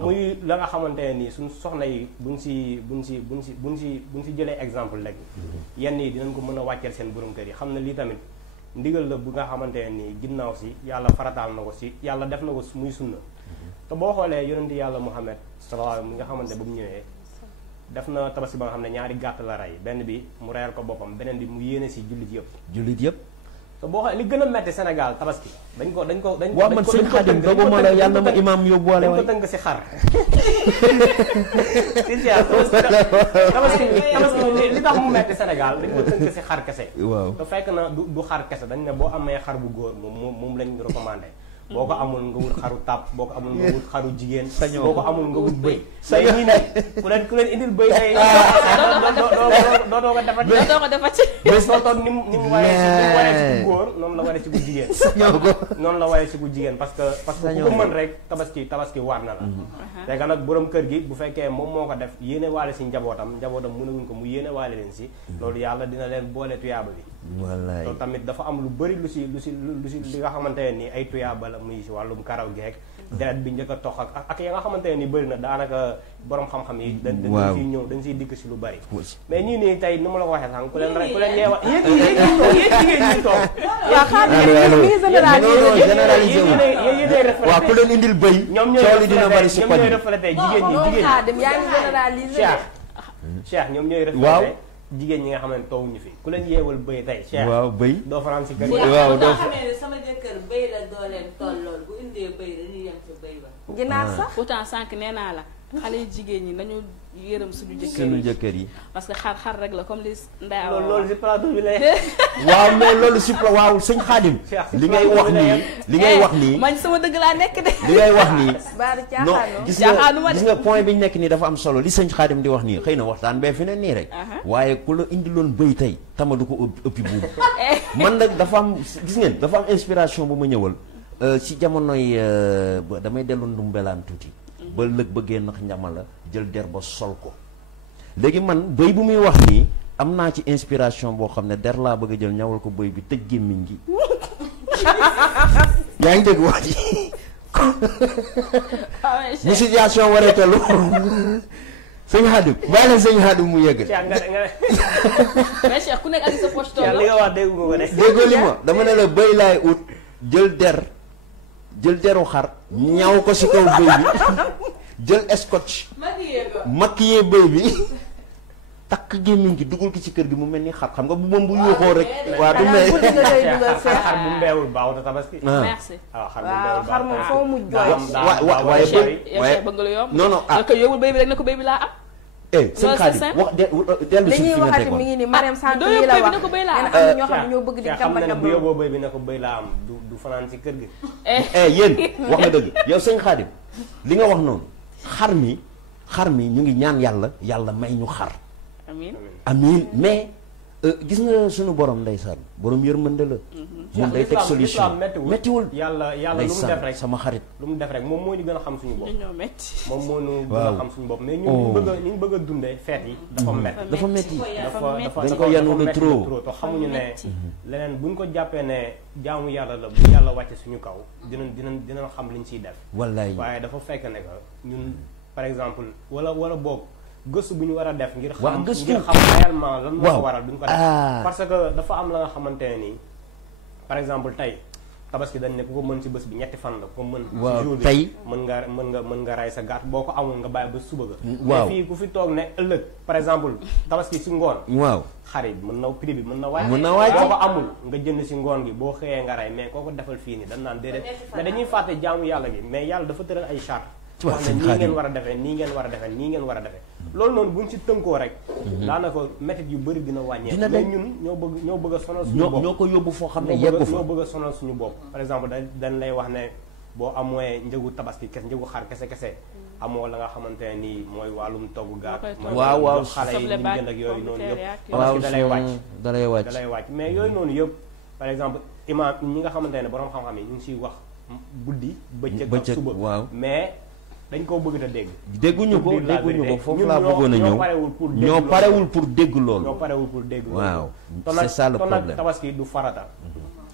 muy la nga xamante ne nii suñ soxna yi buñ si jëlee exemple léegi yenn yi dinañ ko mën a wàcceel seen borom kër yi xam ne lii tamit ndigal la bu nga xamante ne nii ginnaaw si yàlla farataal na ko si yàlla def na ko muy sunna te boo xoolee yonent yàlla Muhammad sallallahu alayhi mi nga xamante ba mu ñëwee def na tabaski ba nga xam ne ñaari gàtt la rey benn bi mu reyal ko boppam beneen bi mu yéene si jullit yëpp te boo xoolee li gën a metti Sénégal tabaski dañ ko waaw man sëñ Xaadim doguma la yàlla ma imaam yóbbuwaale waay dañ ko tënk si xar tabaski li tax mu metti Sénégal dañ ko tënk si xar kese waaw te fekk na du xar kese dañ ne boo amee xar bu góor moom lañ recommandé boo ko amul nga wut xaru tàpp boo ko amul nga wut xaru jigéen boo ko amul nga wut bëy say ñii ne ku leen indil bëy day doo ko defati bés doo toog ni mu waree si ku góor noonu la waree si ku jigéen noonu la waree si ku jigéen parce que ku ko mën rek tabaski war na la léegi nag borom kër gi bu fekkee moom moo ko def yéene waale si njabootam mënawuñ ko mu yéene waale leen si loolu yàlla dina leen boole tuyaaba bi wallaay loolu tamit dafa am lu bëri lu si li nga xamante ne ni ay tuyaaba la muy si wàllum karaw geek deret bi njëkk a tox ak ya nga xamante ne ni bëri na daanaka borom xam-xam yi dañ siy ñëw dañ siy dikk si lu bëri mais ñii nii tey ni ma la ko waxee sànq ku leen yeewa yéen jigéen ñi toog waaw ku leen indil bëy ñoom ñooy reflété jigéen ñi Cheikh ñoom ñooy reflété jigéen ñi nga xam ne toowuñu fi ku leen yeewal bëy tey Cheikh waaw bëy doo fanaan si kër waaw doo xamee ne sama jëkkër bëy la doo leen tollool bu indee bëy dañuy yem ci bëy ba ginaar sax pourtant sànq nee naa la xale yu jigéen ñi nañu yërëm suñu jëkkër yi parce que xar rek la comme li Ndeye Awa loolu si plateau bi lay waaw mais loolu si waaw sëñ Xaadim li ngay wax nii man sama dëgg laa nekk de li ngay wax nii non gis nga point bi ñu nekk nii dafa am solo li sëñ Xaadim di wax nii xëy na waxtaan bee fi ne nii rek waaye ku la indiloon bëy tey tama du ko ëppi buubu man nag dafa am gis ngeen dafa am inspiration bu ma ñëwal si jamonoy damay dellu ndumbelaan tuuti ba lëg bëggee nax njama la jël der ba sol ko léegi man bëy bu muy wax nii am naa ci inspiration boo xam ne der laa bëgg a jël ñawal ko bëy bi tëj gémmiñ gi yaa ngi dégg wax ji bu situation waree tellu sëñ Xaadim bàyyi la sëñ Xaadim mu yegg mais Cheikh ku nekk ak sa poche tool li nga wax dégg nga ko de déggoo li ma dama ne la bëy laay ut jël deru xar ñaw ko si kaw bëy bi jël scotch maquillé bëy bi takk gémmiñ gi dugal ko ci kër gi mu mel ni xar xam nga bu moom bu yuuxoo rek waa du mel xar bu mbeewul baaw ta tabaski merci waaw xar moom foo mujj jooy waaye bëgg lu yomb non non ko yóbbul bëy bi rek na ko bëy bi laa am sëñ Xaadim wax dellu si fi nga waxati mi ngi ni Mariam sànq yi la wax bëy laa am am na ñoo xam ne ñoo bëgg di xam ne bu yóbboo bëy bi ne ko bëy laa am du fanaan si kër gi yéen wax nga dëgg yow sëñ Xaadim li nga wax noonu xar mi ñu ngi ñaan yàlla may ñu xar amiin mais gis nga suñu borom ndeysaan borom yërmande la moom day teg solution méttiwul yàlla lu mu def rek sama xarit lu mu def rek moom moo ñu gën a xam suñu bopp moom moo ñu gën a xam suñu bopp mais ñu bëgg a dundee feet yi dafa métti dañ ko yanu lu trop te xamuñu ne leneen buñ ko jàppee ne jaamu yàlla la bu yàlla wàcce suñu kaw dinañ xam liñ ciy def wallaay waaye dafa fekk ne que ñun par exemple wala boog gëstu bu ñu war a def ngir xam réellement lan moo ko waral duñ ko def parce que dafa am la nga xamante ne nii par exemple tey tabaski dañ ne ku ko mën ci bés bi ñetti fan la ku ko mën ci jour bi mën nga rey sa gàtt boo ko amul nga bàyyi ba suba ga mais fii ku fi toog ne ëllëg par exemple tabaski ci ngoon xar yi mën na prix bi mën na waaj boo ko amul nga jënd ci ngoon gi boo xëyee nga rey mais koo ko defal fii nii dañ naan déedéet mais dañuy fàtte jaamu yàlla gi mais yàlla dafa tëral ay charte wax ne nii ngeen war a defee nii ngeen war a defee nii ngeen war a defee loolu noonu buñ ci tënkoo rek daanaka métit yu bëri dina wàññeeku mais ñun ñoo bëgg a sonal suñu bopp ñoo ko yóbbu foo xam ne yeggu fa ñoo bëgg a sonal suñu bopp par exemple dañ lay wax ne boo amee njëgu tabaski kese njëgu xar kese amoo la nga xamante ne nii mooy wàllum togg gaak waaw xale yi ñu jënd ak yooyu noonu yëpp waaw dalay wàcc mais yooyu noonu yëpp par exemple imam ñi nga xamante ne borom xam-xam yi ñu ngi siy wax guddi bëccëg ak suba waaw mais dañ koo bëgg a dégg dégguñu ko foofu laa bëggoon a ñëw ñoo parewul pour dégg loolu waaw c'est ça le problème nag tabaski du farata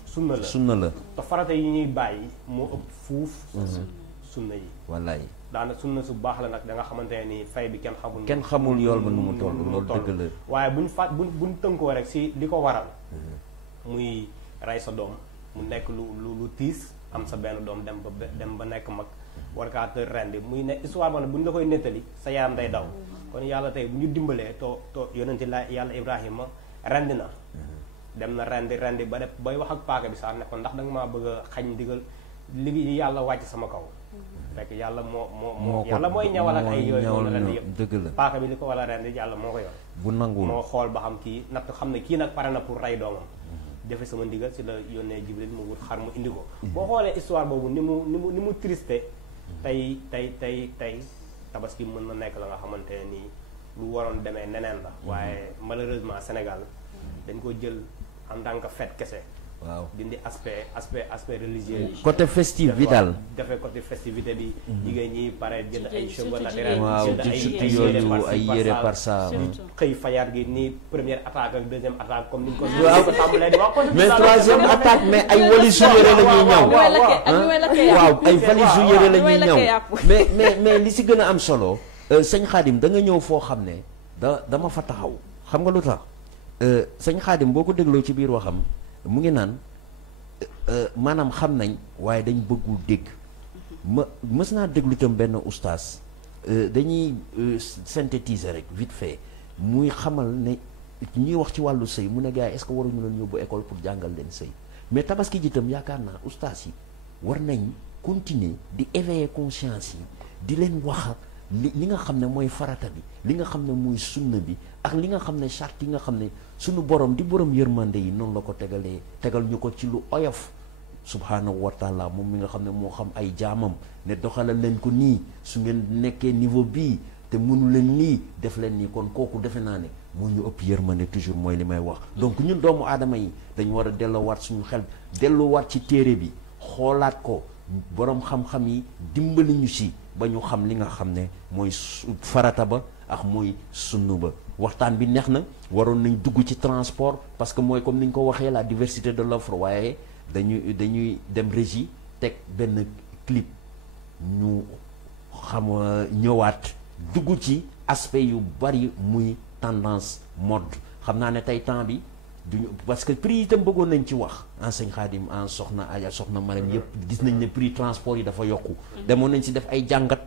sunna la te farata yi ñuy bàyyi moo ëpp fuuf sunna yi wallaay daana sunna su baax la nag da nga xamante ne ni fay bi kenn xamul yool ba nu mu toll loolu dëgg la waaye buñ tënkoo rek si li ko waral muy rey sa doom mu nekk lu tiis am sa benn doom dem ba nekk mag war kaa tër rendi muy ne histoire ba ne bu ñu la koy nettali sa yaram day daw kon yàlla tey bu ñu dimbalee to yonenti la yàlla Ibrahima rendi na dem na rendi ba def bay wax ak paaka bi sax ne ko ndax da nga maa bëgg a xañ digal li yàlla wàcc sama kaw fekk yàlla moo yàlla mooy ñawal ak ay yooyu noonu rendi yëpp dëgg la paaka bi li ko wala rendi yàlla moo ko yor bu nanguwul moo xool ba xam kii natt xam ne kii nag pare na pour rey doomam defe sama ndigal si la yónnee Jibril mu wut xar mu indi ko boo xoolee histoire boobu ni mu triste tey tabaski mën na nekk la nga xamante ne nii lu waroon demee neneen la waaye malheureusement Sénégal dañ ko jël en tant que fête kese waaw dindi aspect religieux côté festif bi daal defee côté festivité bi jigéen ñi pare jënd ay cheveux naturels waaw surtout yooyu ay yére par ça xëy fajar gi ni première attaque ak deuxième attaque comme ni ko tàmbalee di wax mais troisième attaque mais ay walisu yére la ñuy ñaw waaw ay valisu yére la ñuy ñaw mais li si gën a am solo sëñ Xaadim da nga ñëw foo xam ne dama fa taxaw xam nga lu tax sëñ Xaadim boo ko dégloo ci biir waxam mu ngi naan maanaam xam nañ waaye dañ bëggul dégg mës naa déglu itam benn oustaz dañuy synthétiser rek vite fait muy xamal ne ñuy wax ci wàllu sëy mu ne gars yi est-ce que waruñu leen yóbbu école pour jàngal leen sëy mais tabaski ji itam yaakaar naa oustaz yi war nañ continuer di éveiller conscience yi di leen wax li nga xam ne mooy farata bi li nga xam ne mooy sunna bi ak li nga xam ne charte yi nga xam ne suñu borom di borom yërmande yi noonu la ko tegal ñu ko ci lu oyof subhaanahu wa taala moom mi nga xam ne moo xam ay jaamam ne doxalal leen ko nii su ngeen nekkee niveau bii te mënu leen lii def leen nii kon kooku defe naa ne moo ñu ëpp yërmande toujours mooy li may wax donc ñun doomu aadama yi dañu war a delloowaat suñu xel delloowaat ci téere bi xoolaat ko borom xam-xam yi dimbali ñu si ba ñu xam li nga xam ne mooy farata ba ak mooy sunnu ba waxtaan bi neex na waroon nañ dugg ci transport parce que mooy comme ni ñu ko waxee la diversité de l'offre waaye dañuy dem régie teg benn clip ñu xam ñëwaat dugg ci aspect yu bari muy tendance mode xam naa ne tey temps bi duñu parce que prix itam bëggoon nañ ci wax enseigne Khadim en soxna Aya soxna Marème yëpp gis nañ ne prix transport yi dafa yokku demoon nañ si def ay jàngat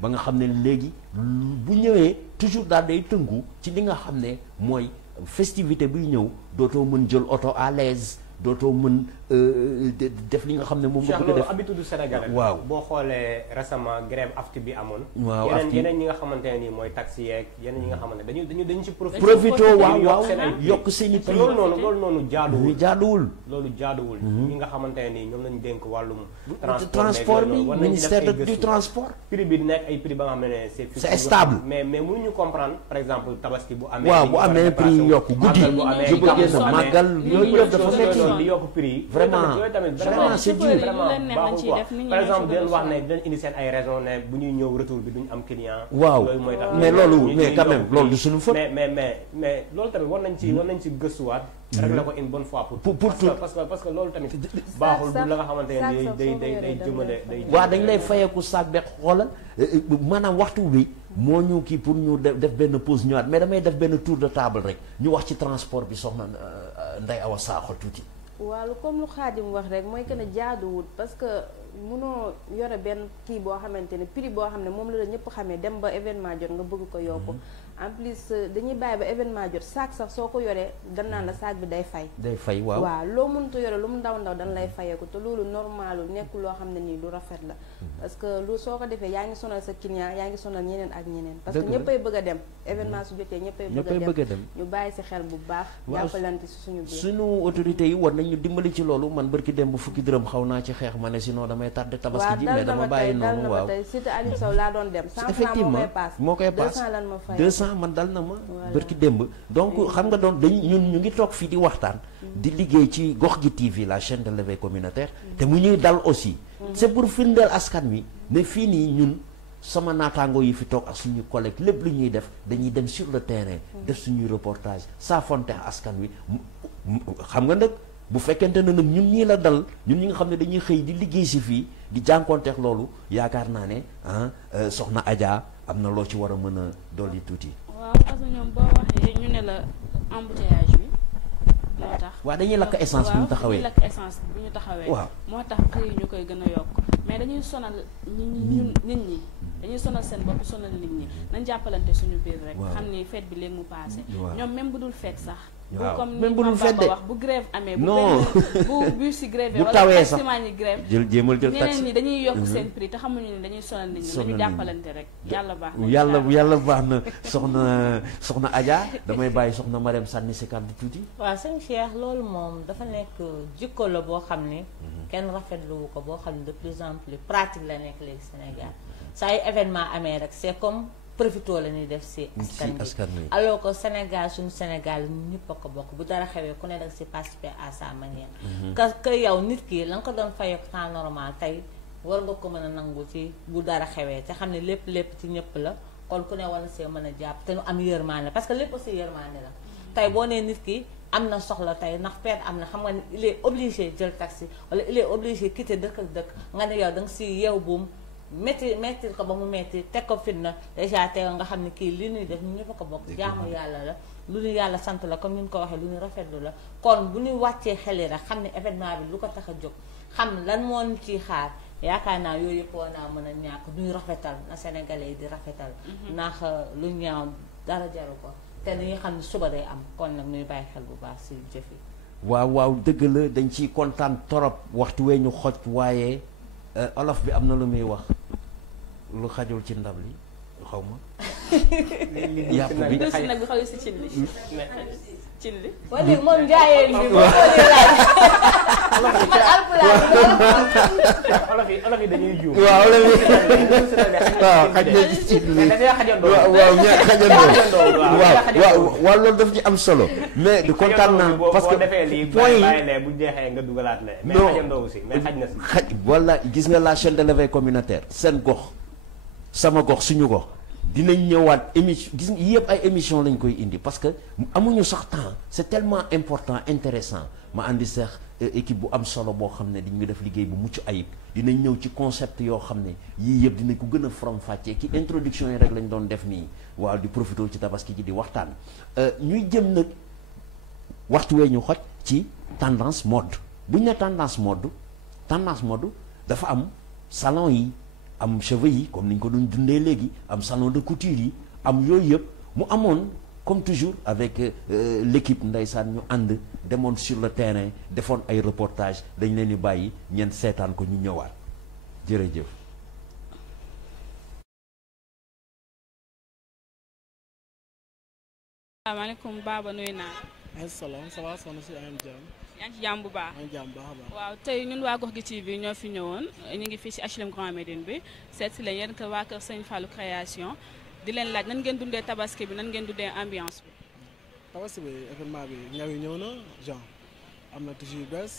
ba nga xam ne léegi bu ñëwee toujours daal day tëngu ci li nga xam ne mooy festivité buy ñëw dootoo mën jël oto à l'aise dootoo mën def li nga xam ne moom nga bëgg a def habitude sénégalais waaw boo xoolee récemment grève afti bi amoon waaw yeneen ñi nga xamante ne nii mooy taxi yeeg yeneen ñi nga xamante ne dañu ci profité waaw yokk seen i prix loolu noonu jaaduwul loolu jaaduwul ñi nga xamante ne nii ñoom lañu dénk wàllum transport bi ministère du transport prix bi di nekk ay prix ba nga xam ne c'est stable mais mënuñu comprendre par exemple tabaski bu amee waaw bu amee prix yokk guddi jublu génn màggal yooyu yëpp dafa metti di yokk prix yi vraiment vraiment c'est dur vraiment baaxul quoi par exemple di leen wax ne dañ indi seen ay raison ne bu ñuy ñëw retour bi duñ am client waaw loolu mooy tax mais loolu mais quand même loolu du suñu faute mais loolu tamit war nañ ci gëstuwaat régler ko une bonne fois pour tout parce que loolu tamit baaxul du la nga xamante ne day jëmale day waaw dañ lay fayeeku saak beeg xoolal maanaam waxtu bi moo ñu kii pour ñu def benn pause ñëwaat mais damay def benn tour de table rek ñu wax ci transport bi soxna Ndeye Awa Sakho tuuti waaw comme lu Xaadim wax rek mooy que ne jaaduwul parce que munoo yore benn kii boo xamante ne prix boo xam ne moom la ñëpp xamee dem ba événement jot nga bëgg ko yokku en plus dañuy bàyyi ba événement jot sac sax soo ko yoree dan naan la sac bi day fay. day fay waaw. waaw loo mënut a yore lu mu ndaw ndaw dan lay fayeeku te loolu normalu nekk loo xam ne nii lu rafet la. parce que lu soo ko defee yaa ngi sonal sa client yaa ngi sonal ñeneen ak ñeneen. parce que ñëppay bëgg a dem événement su jotee ñëppay bëgg a dem ñu bàyyi si xel bu baax. jàppalante si suñu biir. suñu autorités yi war nañu dimbali ci loolu man barki dem bu fukki dërëm xaw naa ci xeex ma ne sinon damay tardé tabaski ji mais dama bàyyi noonu waaw tey surtout Aliou Sow laa doon dem. effectivement moo koy paas 200 lan ma fay 200 man dal na ma barki démb donc xam nga doon dañ ñun ñu ngi toog fii di waxtaan di liggéey ci Gox gi TV la chaîne de l'éveil communautaire te mu ñuy dal aussi c'est pour firndeel askan wi ne fii nii ñun sama naataango yi fi toog ak suñu collègue lépp lu ñuy def dañuy dem sur le terrain def suñuy reportage saa fonte askan wi xam nga nag bu fekkente ne nag ñun ñii la dal ñun ñi nga xam ne dañuy xëy di liggéey si fii di jànkoonteex loolu yaakaar naa ne soxna Adja am na loo ci war a mën a dolli tuuti. waaw parce que ñoom boo waxee ñu ne la embouteillage bi moo tax. waaw dañuy lakk essence bu ñu taxawee dañuy lakk essence bu ñu taxawee. waaw moo tax prix yi ñu koy gën a yokk mais dañuy sonal nit ñi dañuy sonal seen bopp sonal nit ñi nañ jàppalante suñu biir rek. xam ni fête bi léegi mu passé. ñoom même bu dul fête sax. waaw comme même bu dul fête de wax bu grève amee. non bu bus si grève bu tawee sax wala ñi grève jéemal jël taxi ñeneen ñi dañuy yokk seen prix te xamuñu ni dañuy sonal nit ñi dañuy jàppalante rek yàlla baax na. yàlla baax na soxna Adja damay bàyyi soxna Marème sànni si kàddu tuuti. waaw sëñ Cheikh loolu moom dafa nekk jikko la boo xam ne kenn rafetlu ko boo xam ne de plus en plus pratique la nekk léegi Sénégal saa yu événement amee rek c'est comme profito la ñuy def si askan bi alors que Sénégal suñu Sénégal ñëpp a ko bokk bu dara xewee ku ne rek si participer à sa manière que yow nit ki la nga ko doon fayok temps normal tey war nga ko mën a nangu ci bu dara xewee te xam ne lépp ci ñëpp la kon ku ne war na see mën a jàpp te nu am yërmaane parce que lépp aussi yërmaane la tey boo nee nit ki am na soxla tey ndax feet am na xam nga ne il est obligé jël taxi wala il est obligé quitter dëkk ak dëkk nga ne yow da nga si yeew buum métti ko ba mu métti teg ko fitna déjà tey nga xam ne kii li ñuy def ñu ñëpp a ko bokk jaamu yàlla la lu ñu yàlla sant la comme ni ñu ko waxee lu ñu rafetlu la kon bu ñu wàccee xel yi rek xam ne événement bi lu ko tax a jóg xam lan moo ñu ciy xaar yaakaar naa yooyu yëpp war naa mën a ñàkk duñu rafetal na Sénégalais yi di rafetal ndax lu ñaaw dara jaru ko te dañuy xam ne suba day am kon nag ñuy bàyyi xel bu baax si jëf yi waaw dëgg la dañ ciy kontaan torop waxtu wee ñu xoj waaye olof bi am na lu muy wax lu xajul ci ndab li xaw ma yàpp bi nag bi xajul si cin li cin li wala léegi moom njaayeen bi moom olof yi dañuy juum waaw xaj na ci cin li waaw loolu daf ci am solo mais du kontaan naa parce que point yi bu jeexee nga dugalaat la mais non xajandoo aussi mais xaj na si xaj wala gis nga la chaîne de l'éveil communautaire seen gox sama gox suñu gox dinañ ñëwaat émission gis nga yëpp ay émission lañ koy indi parce que amuñu sax temps c'est tellement important intéressant ma andi sax équipe bu am solo boo xam ne dañu def liggéey bu mucc ayib dinañ ñëw ci concept yoo xam ne yii yëpp dinañ ko gën a faram-fàccee ki introduction yi rek lañ doon def nii waaw di profité ci tabaski ji di waxtaan ñuy jëm nag waxtu wee ñu xoj ci tendance mode buñ ne tendance mode dafa am salon yi am cheveux yi comme ni ñu ko doon dundee léegi am salon de couture yi am yooyu yëpp mu amoon comme toujours avec l'équipe ndeysaan ñu ànd demoon sur le terrain defoon ay reportage dañ leen di bàyyi ñeent seetaan ko ñu ñëwaat jërëjëf. asalaamaaleykum Baba nuyu naa. asalaam ça va soxna si am jàmm. yaa ngi ci jàmm bu baax. maa ngi jàmm baax a baax. waaw tey ñun waa Gox gi TV ñoo fi ñëwoon ñu ngi fii si HLM Grand Médine bi seet si leen yéen kër waa kër Sëñ Fallou création di leen laaj nan ngeen dundee tabaski bi nan ngeen dundee ambiance bi. tabaski bi événement bi ñaw yi ñëw na genre am na tissu yu bees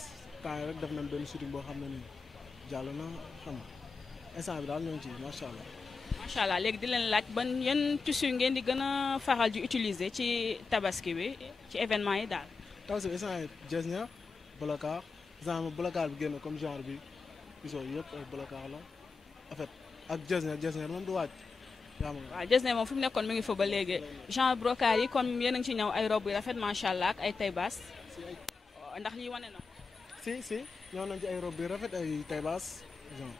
temps yi rek def nañ benn shooting boo xam ne nii jàll na xam nga instant bi daal ñoo ngi ci macha allah. macha allah léegi di leen laaj ban yan tissu ngeen di gën a faral di utiliser ci tabaski bi ci événement yi daal. tabaski bi instant yi jesner blocard genre blocard bi génn comme genre bi gisoo yëpp ay blocard la en fait ak jesner moom du wàcc. waaw jesner moom fi mu nekkoon mi ngi fa ba léegi genre brocart yi comme yéen a ngi ci ñëw ay robe yu rafet macha allah ak ay taille basse ndax yi wane na. si ñëw nañ ci ay robe yu rafet ay taille basse genre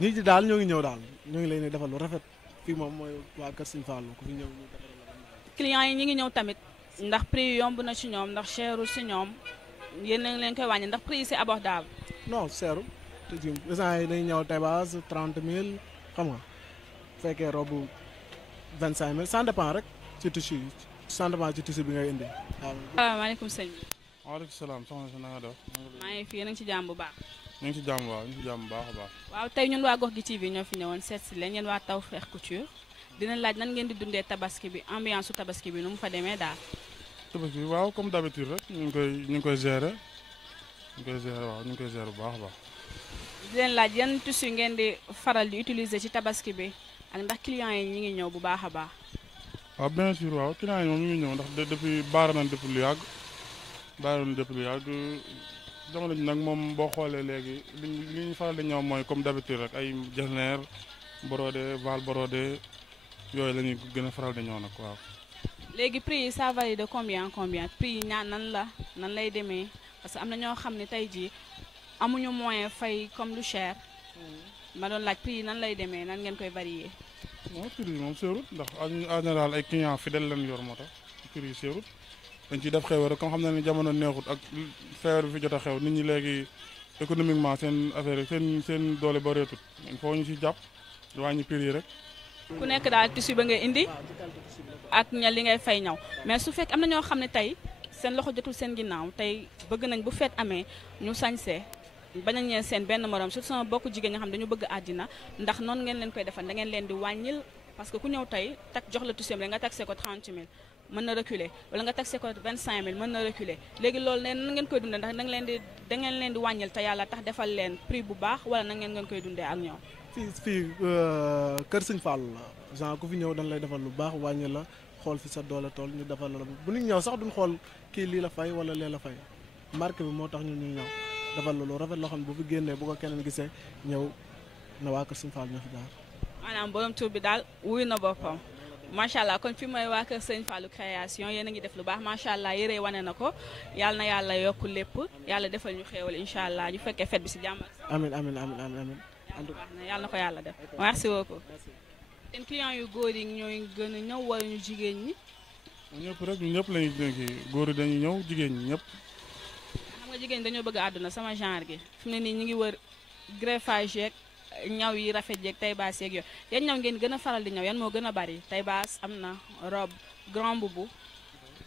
nit ñi daal ñoo ngi ñëw daal ñoo ngi leen di defal lu rafet fii moom mooy waa Kër Sëñ Fallou ku fi ñëw ñu defaral la. clients yi ñi ngi ñëw tamit ndax prix yi yomb na ci ñoom ndax cherul ci ñoom yéen a ngi leen koy wàññi ndax prix yi c'est abordable. non seeru te ji instant yi dañuy ñëw Tebas 30 000 xam nga fekkee robu 25 000 ça dépend rek ci tissu yi ça dépend ci tissu bi ngay indi waaw. salaamaaleykum sëñ bi. waaleykum salaam soxna si na nga def. maa ngi fi yéen a ngi ci jàmm bu baax. ñu ngi ci jàmm waaw ñu ngi ci jàmm bu baax a baax. waaw tey ñun waa Gox gi TV ñoo fi ñëwoon seet si leen yéen waa Tawfekh Couture dinañ laaj nan ngeen di dundee tabaski bi ambiance su tabaski bi nu mu fa demee daal. tabaski bi waaw comme d'habitude rek ñu ngi koy gérer waaw ñu ngi koy gérer bu baax a baax. di leen laaj yan tissu ngeen di faral di utiliser ci tabaski bi ak ndax clients yi ñi ngi ñëw bu baax a baax. waaw bien sûr waaw clients yi moom ñu ngi ñëw ndax depuis baara nañ depuis lu yàgg jamono ji nag moom boo xoolee léegi li ñu faral di ñëw mooy comme d'habitude rek ay jesner brodé val brodé yooyu la ñuy gën a faral di ñëw nag waaw. léegi prix yi ça varie de combien prix yi nan lay demee parce que am na ñoo xam ne tey jii amuñu moyen fay comme lu cher ma doon laaj prix yi nan lay demee nan ngeen koy varier. non prix yi moom seerut ndax en général ay clients fidèles lañ yor moo tax prix yi seerut dañ ciy def xew rek comme xam na ne jamono neexut ak feebar bi fi jot a xew nit ñi léegi économiquement seen affaire seen doole bareetut il faut ñu ci jàpp wàññi prix yi rek. ku nekk daal tissu ba ngay indi ak ña li ngay fay ñaw mais su fekk am na ñoo xam ne tey seen loxo jotul seen ginnaaw tey bëgg nañ bu feet amee ñu sañsee bañ a ñeel seen benn morom surtout sama bokk jigéen ñi xam dañu bëgg àddina ndax noonu ngeen leen koy defal da ngeen leen di wàññil parce que ku ñëw tey tak jox la tissu rek nga taxé ko 30 000 mën na reculer wala nga taxé ko 25 000 mën na reculer léegi loolu ne nan ngeen koy dundee ndax da ngeen leen di wàññil te yàlla tax defal leen prix bu baax wala na ngeen koy dundee ak ñoom. fii Kër Sëñ Fallou la genre ku fi ñëw dañ lay defal lu baax wàññi la xool fi sa doole tool ñu defal la bu ñu ñëw sax duñ xool kii lii la fay wala lee la fay marque bi moo tax ñu ñëw defal la lu rafet loo xam ne bu fi génnee bu ko keneen gisee ñëw na waa Kër Sëñ Fallou ñoo fi jaar. maanaam borom tur bi daal wuyu na boppam macha allah kon fi mooy waa Kër Sëñ Fallou création yéen a ngi def lu baax macha allah yére wane na ko yàlla na yàlla yokk lépp yàlla defal ñu xéewal incha allah ñu fekkee fête bi si jàmm. amiin amiin amiin amiin. yàlla na ko yàlla def merci beaucoup. seen clients yu góor yi ñooy gën a ñëw wala ñu jigéen ñi. ñëpp rek ñu ñëpp lañuy kii góor yi dañuy ñëw jigéen ñi ñëpp. xam nga jigéen ñi dañoo bëgg àdduna sama genre gi fi mu ne nii ñu ngi wër greffage yeeg ñaw yi rafet yeeg tay baas yeeg yooyu yan ñaw ngeen gën a faral di ñaw yan moo gën a bari tay baas am na robe grand boubou.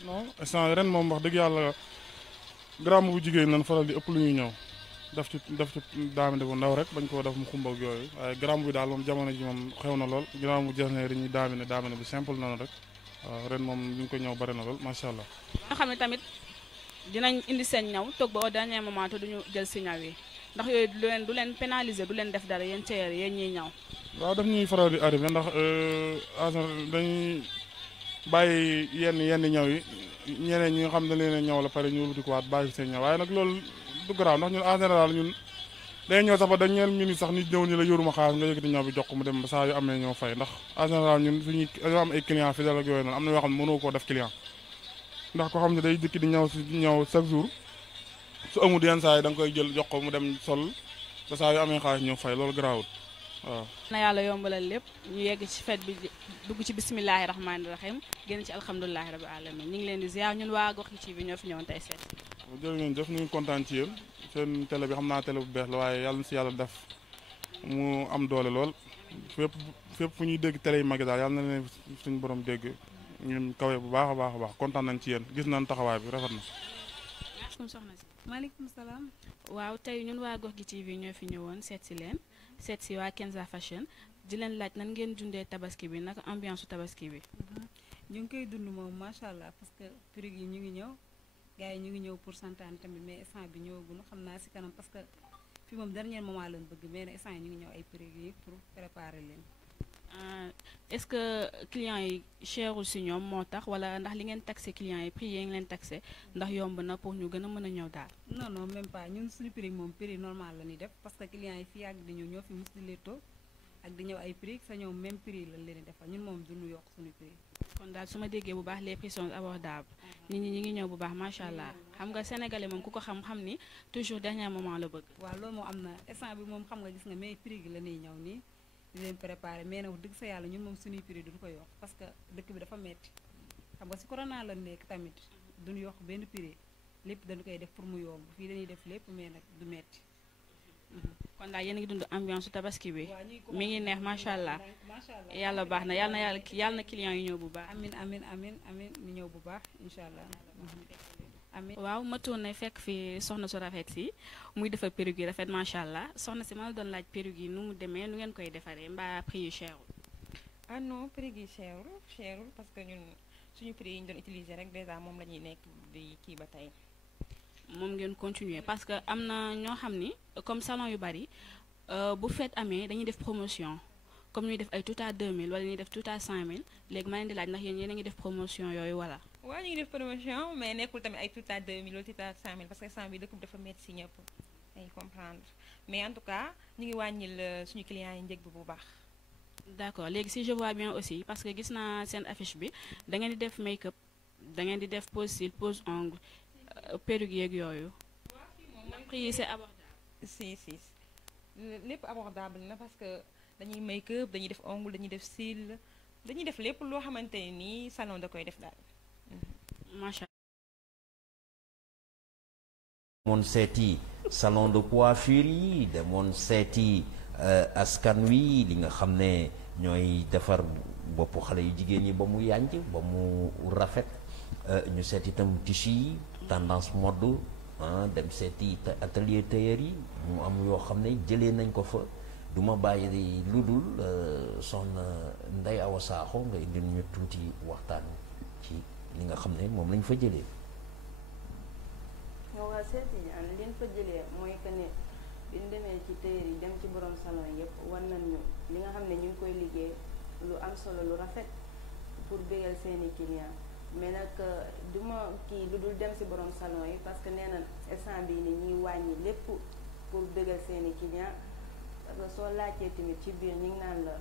non instant ren moom wax dëgg yàlla grand boubou jigéen lañ faral di ëpp lu ñuy ñëw. daf ci daamine bu ndaw rek bañ koo def mu xumba ak yooyu waaye grand bi daal moom jamono ji moom xew na lool grand bu jas ne dañuy daamine bu simple noonu rek waaw ren moom ñu ko ñëw bari na lool macha allah. nga xam ne tamit dinañ indi seen ñaw toog ba au dernier moment te duñu jël si ñaw yi ndax yooyu du leen pénaliser du leen def dara yéen teer yéen ñiy ñaw. waaw daf ñuy faral di arrivé ndax dañuy bàyyi yenn ñaw yi ñeneen ñi nga xam ne leen a ñaw la pare ñu wulbati ko waat bàyyi seen ñaw waaye nag loolu du garaaw ndax ñun en général ñun day ñëw sax ba dañ ñeen minute sax nit ñëw ni la yoruma xaalis nga yëkkati ñaw bi jox ko mu dem ba saa yu amee ñoo fay ndax en général ñun suñuy dañoo am ay client fidèle ak yooyu noonu am na yoo xam ne mënoo koo def client ndax ko xam ne day dikki di ñëw chaque jour su amul yenn saa yi da nga koy jël jox ko mu dem sol ba saa yu amee xaalis ñoo fay loolu garaawut waaw. na yàlla yombalal lépp ñu yegg ci fête bi dugg ci bisimilahi rahmaani rahim génn ci alhamdulilahi rabi alamin ñu ngi leen di ziar ñun waa Gox gi TV ñoo fi ñëwoon tey seet. jërë ngeen jëf ñu ngi kontaan ci yéen seen télé bi xam naa télé bu bees la waaye yàlla na si yàlla def mu am doole lool fépp fu ñuy dégg télé yi mag daal yàlla na leen suñu borom dégg ñun kawe bu baax a baax kontaan nañ ci yéen gis nañ taxawaay bi rafet na. soxna si. maaleykum salaam. waaw tey ñun waa Gox gi TV ñoo fi ñëwoon seet si leen seet si waa Kenza Fashion di leen laaj nan ngeen dundee tabaski bi naka ambiance su tabaski bi. ñu ngi koy dund moom macha allah parce que prix yi ñu ngi ñëw. gars yi ñu ngi ñëw pour santaan tamit mais instant bi ñëwagul xam naa si kanam parce que fi moom dernier moment lañ bëgg mais instant yi ñu ngi ñëw ay prix yi pour préparer leen. est-ce que clients yi cherul si ñoom moo tax wala ndax li ngeen taxé clients yi prix yi ngi leen taxé ndax yomb na pour ñu gën a mën a ñëw daal. non non même pas ñun suñu prix moom prix normal la ñuy def parce que clients yi fii ak di ñëw ñoo fi mus di leetoo ak di ñëw ay prix sa ñoom même prix lañ leen di defal ñun moom duñu yokk suñu prix. kon daal su ma déggee bu baax les prix sont abordables nit ñi ngi ñëw bu baax macha allah xam nga sénégalais moom ku ko xam-xam ni toujours dernier moment la bëgg. waaw loolu moo am na instant bi moom xam nga gis nga mais prix gi la ñuy ñëw nii di leen préparer mais nag dëgg sa yàlla ñun moom suñuy prix duñu ko yokk parce que dëkk bi dafa metti xam nga si corona la nekk tamit duñu yokk benn prix lépp dañu koy def pour mu yomb fii dañuy def lépp mais nag du metti kon daal yéen a ngi dund ambiance tabaski bi mi ngi neex macha allah yàlla baax na yàlla na client yi ñëw bu baax. amin amin amin amin ñu ñëw bu baax incha allah. amin waaw ma tourné fekk fi soxna su rafet si muy defar perruque yi rafet macha allah soxna si ma la doon laaj perruque yi nu mu demee nu ngeen koy defaree mbaa prix yu cherul. ah non prix yi cherul parce que ñun suñu prix yi ñu doon utiliser rek déjà moom la ñuy nekk di kii ba tey. moom ngeen continuer parce que am na ñoo xam ni comme salon yu bari bu fête amee dañuy def promotion comme ñuy def ay tout à 2000 wala ñuy def tout à 5000 léegi ma leen di laaj ndax yéen a ngi def promotion yooyu wala. waaw ñu ngi def promotion mais nekkul tamit ay tout à 2000 wala tout à 5000 parce que instant bi dëkk bi dafa métti si ñëpp ay comprendre mais en tout cas ñu ngi wàññil suñu clients yi njëg bi bu baax. d'accord léegi si je vois bien aussi parce que gis naa seen affiche bi da ngeen di def make-up da ngeen di def pose cils pose ongle perruque yeeg yooyu. prix yi c'est abordable. si lépp abordable na parce que dañuy make-up dañuy def ongle dañuy def cils dañuy def lépp loo xamante ne nii salon da koy def daal. macha allah. demoon seeti salon de coiffure yi demoon seeti askan wi li nga xam ne ñooy defar boppu xale yu jigéen ñi ba mu yànj ba mu rafet ñu seeti itam tissu yi tendance mode dem seeti atelier tailleur yi mu am yoo xam ne jëlee nañ ko fa du ma bàyyi lu dul soxna Ndeye Awa Sakho nga indil ñu tuuti waxtaan ci li nga xam ne moom lañ fa jëlee. waaw seeti jaan li ñu fa jëlee mooy que ne bi ñu demee ci tailleur yi dem ci borom salon yëpp war nañu li nga xam ne ñu ngi koy liggéey lu am solo lu rafet pour bégal seeni client mais nag du ma kii lu dul dem si borom salon yi parce que nee na instant bii ni ñuy wàññi lépp pour bégal seeni client parce que soo laajtee tamit ci biir ñu ngi naan la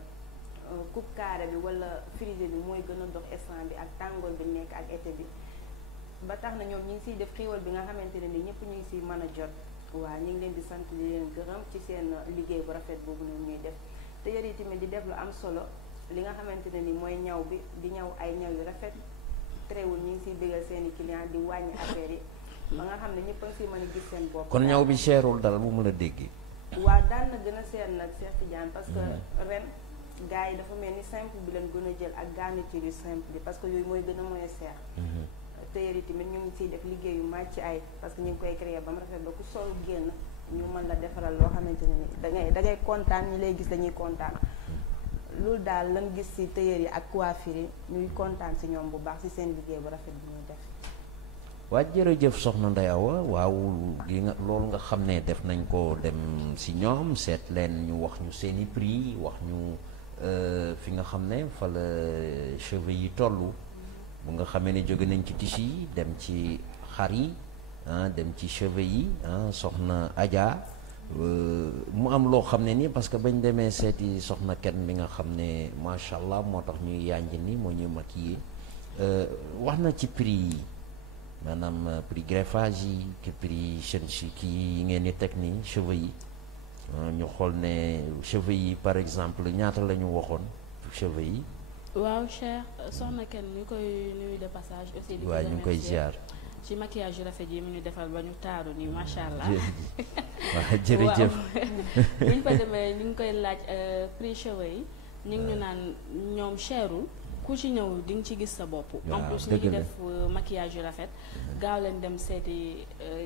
coupe carré bi wala frisé bi mooy gën a dox instant bi ak tàngoor bi nekk ak été bi ba tax na ñoom ñu ngi siy def xiiwal bi nga xamante ne ni ñëpp ñu ngi siy mën a jot waaw ñu ngi leen di sant di leen gërëm ci seen liggéey bu rafet boobu noonu ñuy def te yër yi tamit di def lu am solo li nga xamante ne ni mooy ñaw bi di ñaw ay ñaw yu rafet teewul ñu ngi siy bégal seeni client di wàññi affaire yi ba nga xam ne ñëpp a ngi siy mën a gis seen bopp. kon ñaw bi cherul dal bu mu la déggee. waaw daan na gën a seer nag Cheikh Tidiane parce que ren gars yi dafa mel ni simple bi leen gën a jël ak garniture yu simple bi parce que yooyu mooy gën a mooy seer. tailleur yi tamit ñu ngi siy def liggéey yu màcc ay parce que ñu ngi koy créer ba mu rafet ba ku sol génn ñu mën la defaral loo xamante ne ni da ngay kontaan ñi lay gis dañuy kontaan loolu daal lan gis si tailleur yi ak coiffure yi ñuy kontaan si ñoom bu baax si seen liggéey bu rafet bi ñuy def. waa jërëjëf soxna Ndeye Awa waaw li nga loolu nga xam ne def nañ ko dem si ñoom seet leen ñu wax ñu seeni prix wax ñu fi nga xam ne fa la cheveux yi toll. bu nga xamee ne jóge nañ ci tissu yi dem ci xar yi dem ci cheveux yi soxna Adja mu am loo xam ne nii parce que bañ demee seeti soxna kenn bi nga xam ne macha allah moo tax ñuy yànj ni moo ñuy maquillé wax na ci prix yi maanaam prix greffage yi ki prix chaîne kii yi ngeen di teg ni cheveux yi ñu xool ne cheveux yi par exemple ñaata la ñu waxoon cheveux yi. waaw cher soxna kenn ñu koy nuyu de passage aussi. di ko waaw ñu koy ziar. ci maquillage yu rafet yi mu ñu defal ba ñu taaru nii macha allah. waaw jërëjëf. bu ñu fa demee ñu ngi koy laaj prix cheveux yi ñu ngi ñu naan ñoom cherul ku ci ñëw di nga ci gis sa bopp. en plus ñu ngi def maquillage yu rafet. gaaw leen dem seeti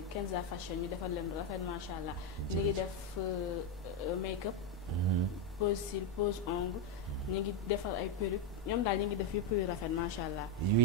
Kenza Fashion ñu defal leen rafet macha allah. ñu ngi def make-up. pose cils pose ongle. ñu ngi defal ay perruque ñoom daal ñu ngi def yëpp yu rafet macha allah. yu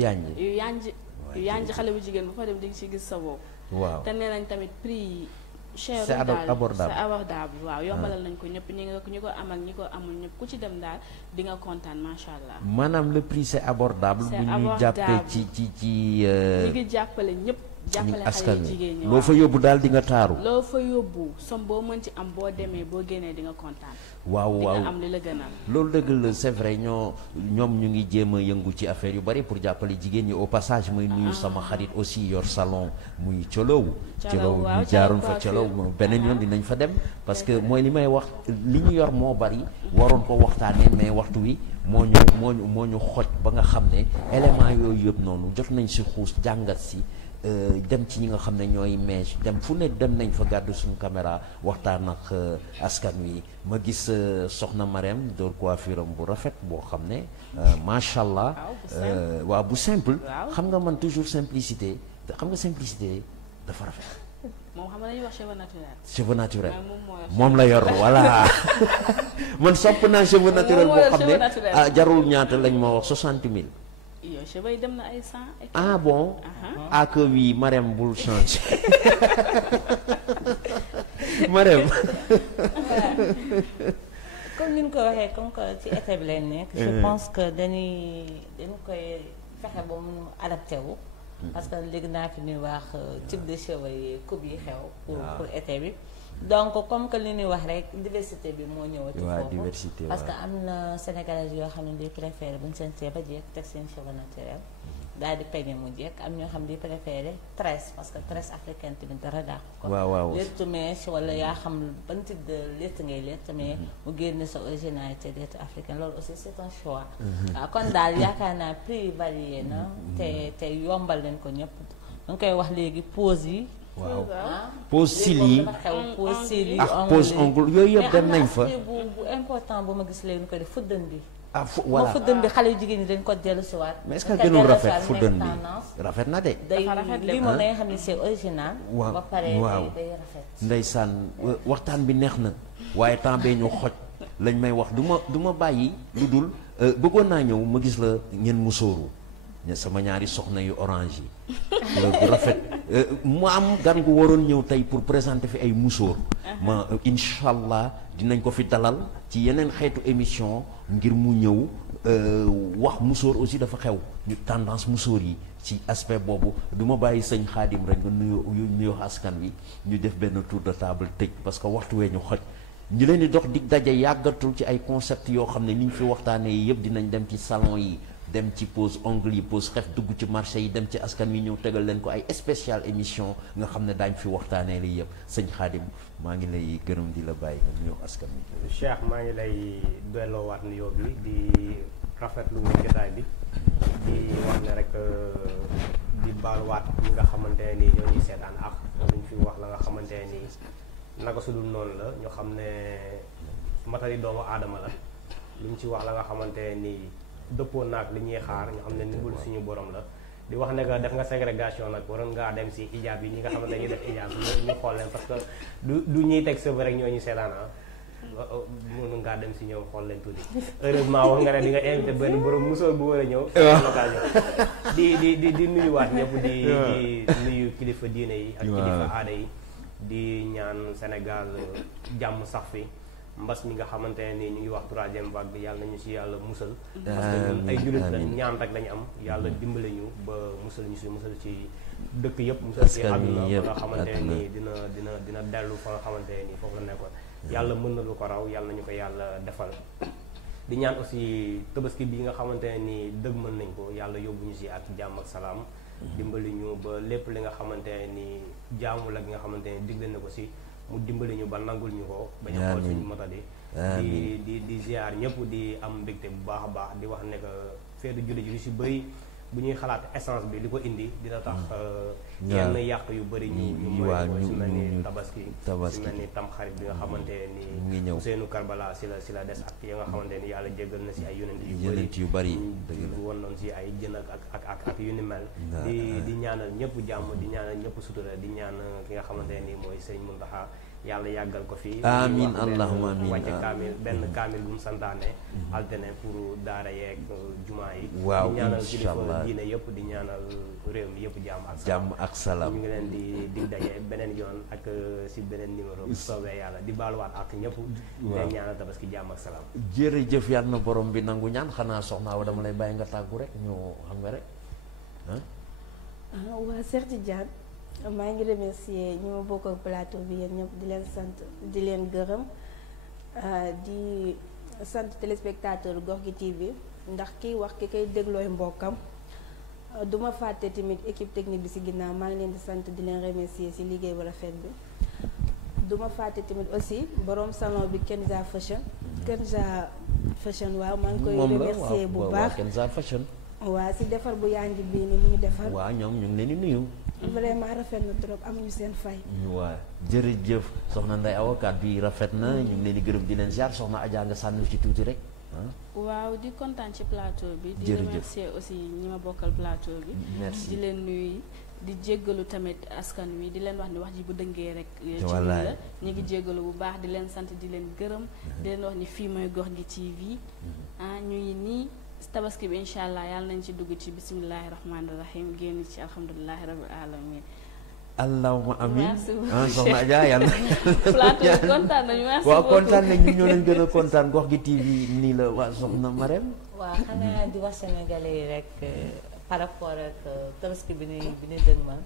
yànj xale bu jigéen bu fa dem di ci gis sa bopp. waaw te nee nañ tamit prix yi. cher c'est daal abordable c'est abordable waaw yombalal nañ ko ñëpp ñi ko am ak ñi ko amul ñëpp ku ci dem daal di nga kontaan macha allah. maanaam le prix c'est abordable. bu ñu jàppee ci ñi ngi jàppale ñëpp jàppale askan xale wi jigéen ñi loo fa yóbbu daal di nga taaru. loo fa yóbbu som boo mën ci am boo demee boo génnee di nga kontaan. waaw di waaw nga am li la gënal. loolu dëgg la c'est vrai ñoom ñu ngi jéem a yëngu ci affaire yu bari pour jàppale jigéen ñi au passage muy nuyu sama xarit aussi yor salon muy colow ñu jaaroon fa colow beneen yoon dinañ fa dem parce que mooy li may wax li ñu yor moo bari waroon ko waxtaanee mais waxtu wi moo ñu xoj ba nga xam ne élément yooyu yëpp noonu jot nañ si xuus jàngat si dem ci ñi nga xam ne ñooy mèche dem fu ne dem nañ fa gàddu suñu caméra waxtaan ak askan wi ma gis soxna Marème door coiffure am bu rafet boo xam ne macha allah waaw bu simple xam nga man toujours simplicité xam nga simplicité dafa rafet. moom xam nga dañuy wax cheveux naturel. cheveux naturel moom la yor voilà man sopp naa cheveux naturel boo xam ne jarul ñaata lañ ma wax 60 000. yow cheveux yi dem na ay 100. ah bon. ah que oui Marème bul changer Marème. comme ni ñu ko waxee comme que ci été bi lay nekk. je pense que dañu koy fexe ba mu adapté wu. parce que léegi naa fi ñuy wax type de cheveux yi coupe yi xew. pour été bi. donc comme que li ñuy wax rek diversité bi moo ñëwati foofu parce que am na sénégalais yoo xam ne di préféré buñ seen see ba jeeg teg seen cheveux naturel daal di peñe mu jeeg am ñoo xam di préféré tresse parce que tresse africaine tamit dara daax ko léttu mèche wala yaa xam ban type de létt ngay létt mais mu génne sa originalité létt africaine loolu aussi c'est un choix waaw kon daal yaakaar naa prix varié na te yombal leen ko ñëpp da nga koy wax léegi pose yi waaw pose cils yi ak pose ongle yooyu yëpp dem nañ fa bu important bu ma gis léegi ñu koy def fuddan bi voilà fuddan bi xale yu jigéen ñi dañ ko dellu si waat mais est-ce que gënul rafet fuddan bi rafet na de lii moom nga xam ne c'est original ba pare day rafet ndeysaan waxtaan bi neex na waaye temps bee ñu xoj lañ may wax du ma bàyyi lu dul bëggoon naa ñëw ma gis la ngeen musóoru sama ñaari soxna yu orange yi loolu rafet mu am gan gu waroon ñëw tey pour présenter fi ay musóor ma incha allah dinañ ko fi dalal ci yeneen xeetu émission ngir mu ñëw wax musóor aussi dafa xew ñu tendance musóor yi ci aspect boobu du ma bàyyi sëñ Xaadim rek nga nuyoo askan wi ñu def benn tour de table tëj parce que waxtu wee ñu xoj ñu leen di dox dig daje yàggatul ci ay concept yoo xam ne ni ñu fi waxtaanee yëpp dinañ dem ci salon yi dem ci pose ongle yi pose xef dugg ci marché yi dem ci askan wi ñëw tegal leen ko ay spécial émission nga xam ne daañ fi waxtaanee li yëpp sëñ Xaadim maa ngi lay gërëm di la bàyyi nga nuyoo askan wi. Cheikh maa ngi lay delloowaat nuyoo bi di rafetlu jotaay bi di wax ne rek di baaluwaat ñi nga xamante ne nii ñoo ñuy seetaan ak luñ fi wax la nga xamante ne nii naka su dul noonu la ñu xam ne matari doomu aadama la luñ ci wax la nga xamante ne nii dëppoo naag li ñuy xaar ñu xam ne ndimbal suñu borom la di wax ne que def nga ségrégation nag waroon ngaa dem si ijaab yi ñi nga xamante ne ñu def ijaab ñu xool leen parce que du ñuy teg sëb rek ñoo ñu seetaan mënu ngaa dem si ñoom xool leen tuuti heureusement wax nga ne di nga invité benn borom musóor bu war a ñëw occasion di nuyuwaat ñëpp di nuyu kilifa diine yi ak kilifa aada yi di ñaan Sénégal jàmm sax fi mbas mi nga xamante ne nii ñu ngi wax troisième vague bi yàlla nañu si yàlla musal parce que ñun ay jullit lañ ñaan rek lañu am yàlla dimbale ñu ba musal ñu si musal ci dëkk yëpp musal ci àdduna ba nga xamante ne nii dina dellu fa nga xamante ne nii foofu la nekkoon yàlla mën na lu ko raw yàlla nañu ko yàlla defal di ñaan aussi tabaski bi nga xamante ne nii dëgg mën nañ ko yàlla yóbbu ñu si ak jàmm ak salaam dimbali ñu ba lépp li nga xamante ne nii jaamu la gi nga xamante ne digle na ko si mu dimbali ñu ba nangul ñu ko bañ a xool suñu matadi di ziar ñëpp di am mbégte bu baax a baax di wax ne que feetu julli ji lu si bëri bu ñuy xalaat essence bi li ko indi dina tax yenn yàq yu bëri ñu mooy si mel ni tabaski si mel ni tamxarit bi nga xamante ni Ousseynou Karbala si la des ak ya nga xamante ni yàlla jéggal na si ay yonent yu bëri woon noonu si ay jën ak yu ni mel di ñaanal ñëpp jàmm di ñaanal ñëpp sutura di ñaan ki nga xamante ni mooy Sëriñ Muntaxa yàlla yàggal ko fi amiin allahumma amiin wàcce kaamil benn kaamil bu mu santaane altene pour daara yeeg jumaa yi waaw di ñaanal kilifa diine yëpp di ñaanal réew mi yëpp jàmm ak salaam ñu ngi leen di daje beneen yoon ak si beneen numéro bu soobee yàlla di baaluwaat ak ñëpp leen ñaanal tabaski jàmm ak salaam jërëjëf yàlla na borom bi nangu ñaan xanaa soxna Awa dama lay bàyyi nga tàggu rek ñu xam nga rek waa Cheikh Tidiane maa ngi remercier ñi ma bokk ak plateau bi yéen ñëpp di leen sant di leen gërëm di sant téléspectateur Gox gi TV ndax kiy wax ki koy déglooy mbokkam duma fàtte tamit équipe technique bi ci ginnaaw maa ngi leen di sant di leen remercier ci liggéey bu rafet bi duma fàtte tamit aussi borom salon bi Kenza Fashion waaw maa ngi koy remercier bu baax Kenza Fashion waaw ci defar bu yanj bii ni mu ngi defar waaw ñoom ñu ngi leen di nuyu vraiment rafet na trop amuñu seen fay waaw jërëjëf soxna Ndeye Awa kàddu yi rafet na ñu ngi leen di gërëm di leen ziar soxna Adja nga sànni ci tuuti rek waaw di kontaan ci plateau bi di remercier aussi ñi ma bokkal plateau bi merci di leen nuyu di jéggalu tamit askan wi di leen wax ni wax ji bu dëngee rek ci wallaay la ñu ngi jéggalu bu baax di leen sant di leen gërëm di leen wax ni fii mooy Gox gi TV ñu ngi nii tabaski bi incha allah yàlla nañ ci dugg ci bisimilahi rahmaani rahim génn ci alhamdulilahi rabil alamin allahumma amin merci soxna Adja yàlla plateau bi kontaan nañu merci waaw kontaan nañ ñu ñoo leen gën a kontaan Gox gi TV nii la waa soxna Marème waaw xanaa di wax sénégalais yi rek par rapport ak tabaski bi ni dëgmal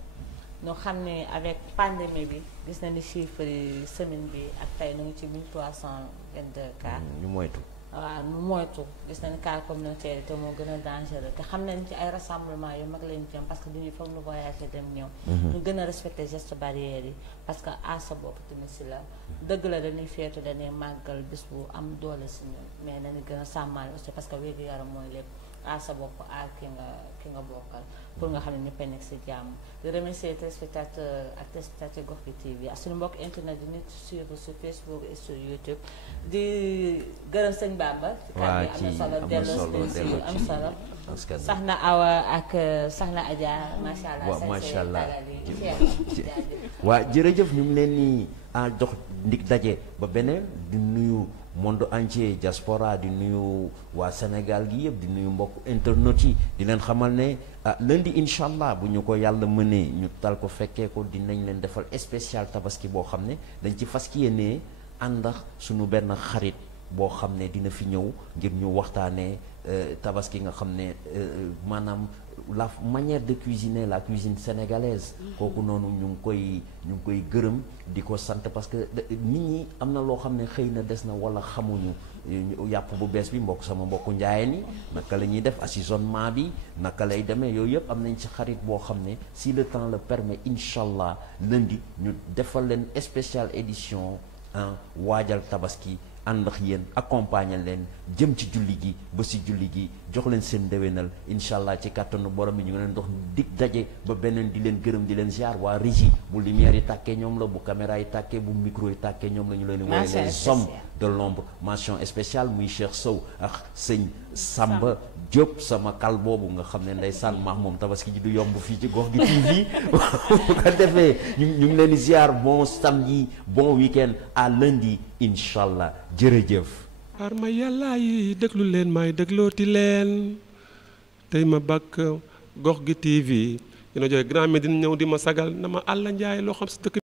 ñu xam ne avec pandémie bi gis na ni chiffre yi semaine bi ak tey nu ngi ci 1322 cas ñu moytu waaw nu moytu gis nañ cas communautaire yi te moo gën a dangereux te xam nañ ci ay rassemblement yu mag lañ jëm parce que duñu foog nu voyager dem ñëw ñu gën a respecter gestes barrières yi parce que à sa bopp tamit si la dëgg la dañuy feetu dañuy màggal bis bu am doole si ñun mais nañu gën a sàmmaale aussi parce que wér-gu yaram mooy lépp à sa bopp ak ki nga bokkal pour nga xam ne ñëppay nekk si jàmm di remercier téléspectateur ak téléspectateur Gox gi TV ak suñu mbokk internet di nit suivre sur Facebook et sur YouTube di gërëm sëñ Bamba waaw am na solo delloo si am solo askan Soxna Awa ak Soxna Adja macha allah waaw macha allah waa jërëjëf ñu ngi leen ni jox ndig daje ba beneen di nuyu monde entier diaspora di nuyu waa Sénégal gi yëpp di nuyu mbokk internet yi di leen xamal ne lundi incha allah bu ñu ko yàlla mënee ñu tal ko fekkee ko dinañ leen defal spécial tabaski boo xam ne dañ ci fas yéenee àndax suñu benn xarit boo xam ne dina fi ñëw ngir ñu waxtaanee tabaski nga xam ne maanaam la manière de cuisiner la cuisine sénégalaise kooku noonu ñu ngi koy gërëm di ko sant parce que nit ñi am na loo xam ne xëy na des na wala xamuñu yàpp bu bees bi sama mbokku njaayeen yi naka la ñuy def assaisonnement bi naka lay demee yooyu yëpp am nañ ci xarit boo xam ne si le temps le permet incha allah lundi ñu defal leen spéciale édition waajal tabaski ànd ak yéen accompagner leen jëm ci julli gi ba si julli gi jox leen seen ndéwénal incha allah ci kàttanu borom bi ñu ngi leen dox dig daje ba beneen di leen gërëm di leen ziar waa régie bu lumière yi tàkkee ñoom la bu caméra yi tàkkee bu micro yi tàkkee ñoom la ñu leen di wooye les hommes de l'ombre mention spéciale muy Cheikh Sow ak sëñ Samba Diop sama kal boobu nga xam ne ndeysaan maax moom tabaski ji du yomb fii ci Gox gi TV bu ko defee ñu ngi leen di ziar bon samedi bon week-end à lundi incha allah jërëjëf. xaar ma yàlla yi déglu leen may déglooti leen tey ma bakk Gox gi TV dina joxe Grand Médine ñëw di ma sagal na ma Alla Njaay loo xam si dëkk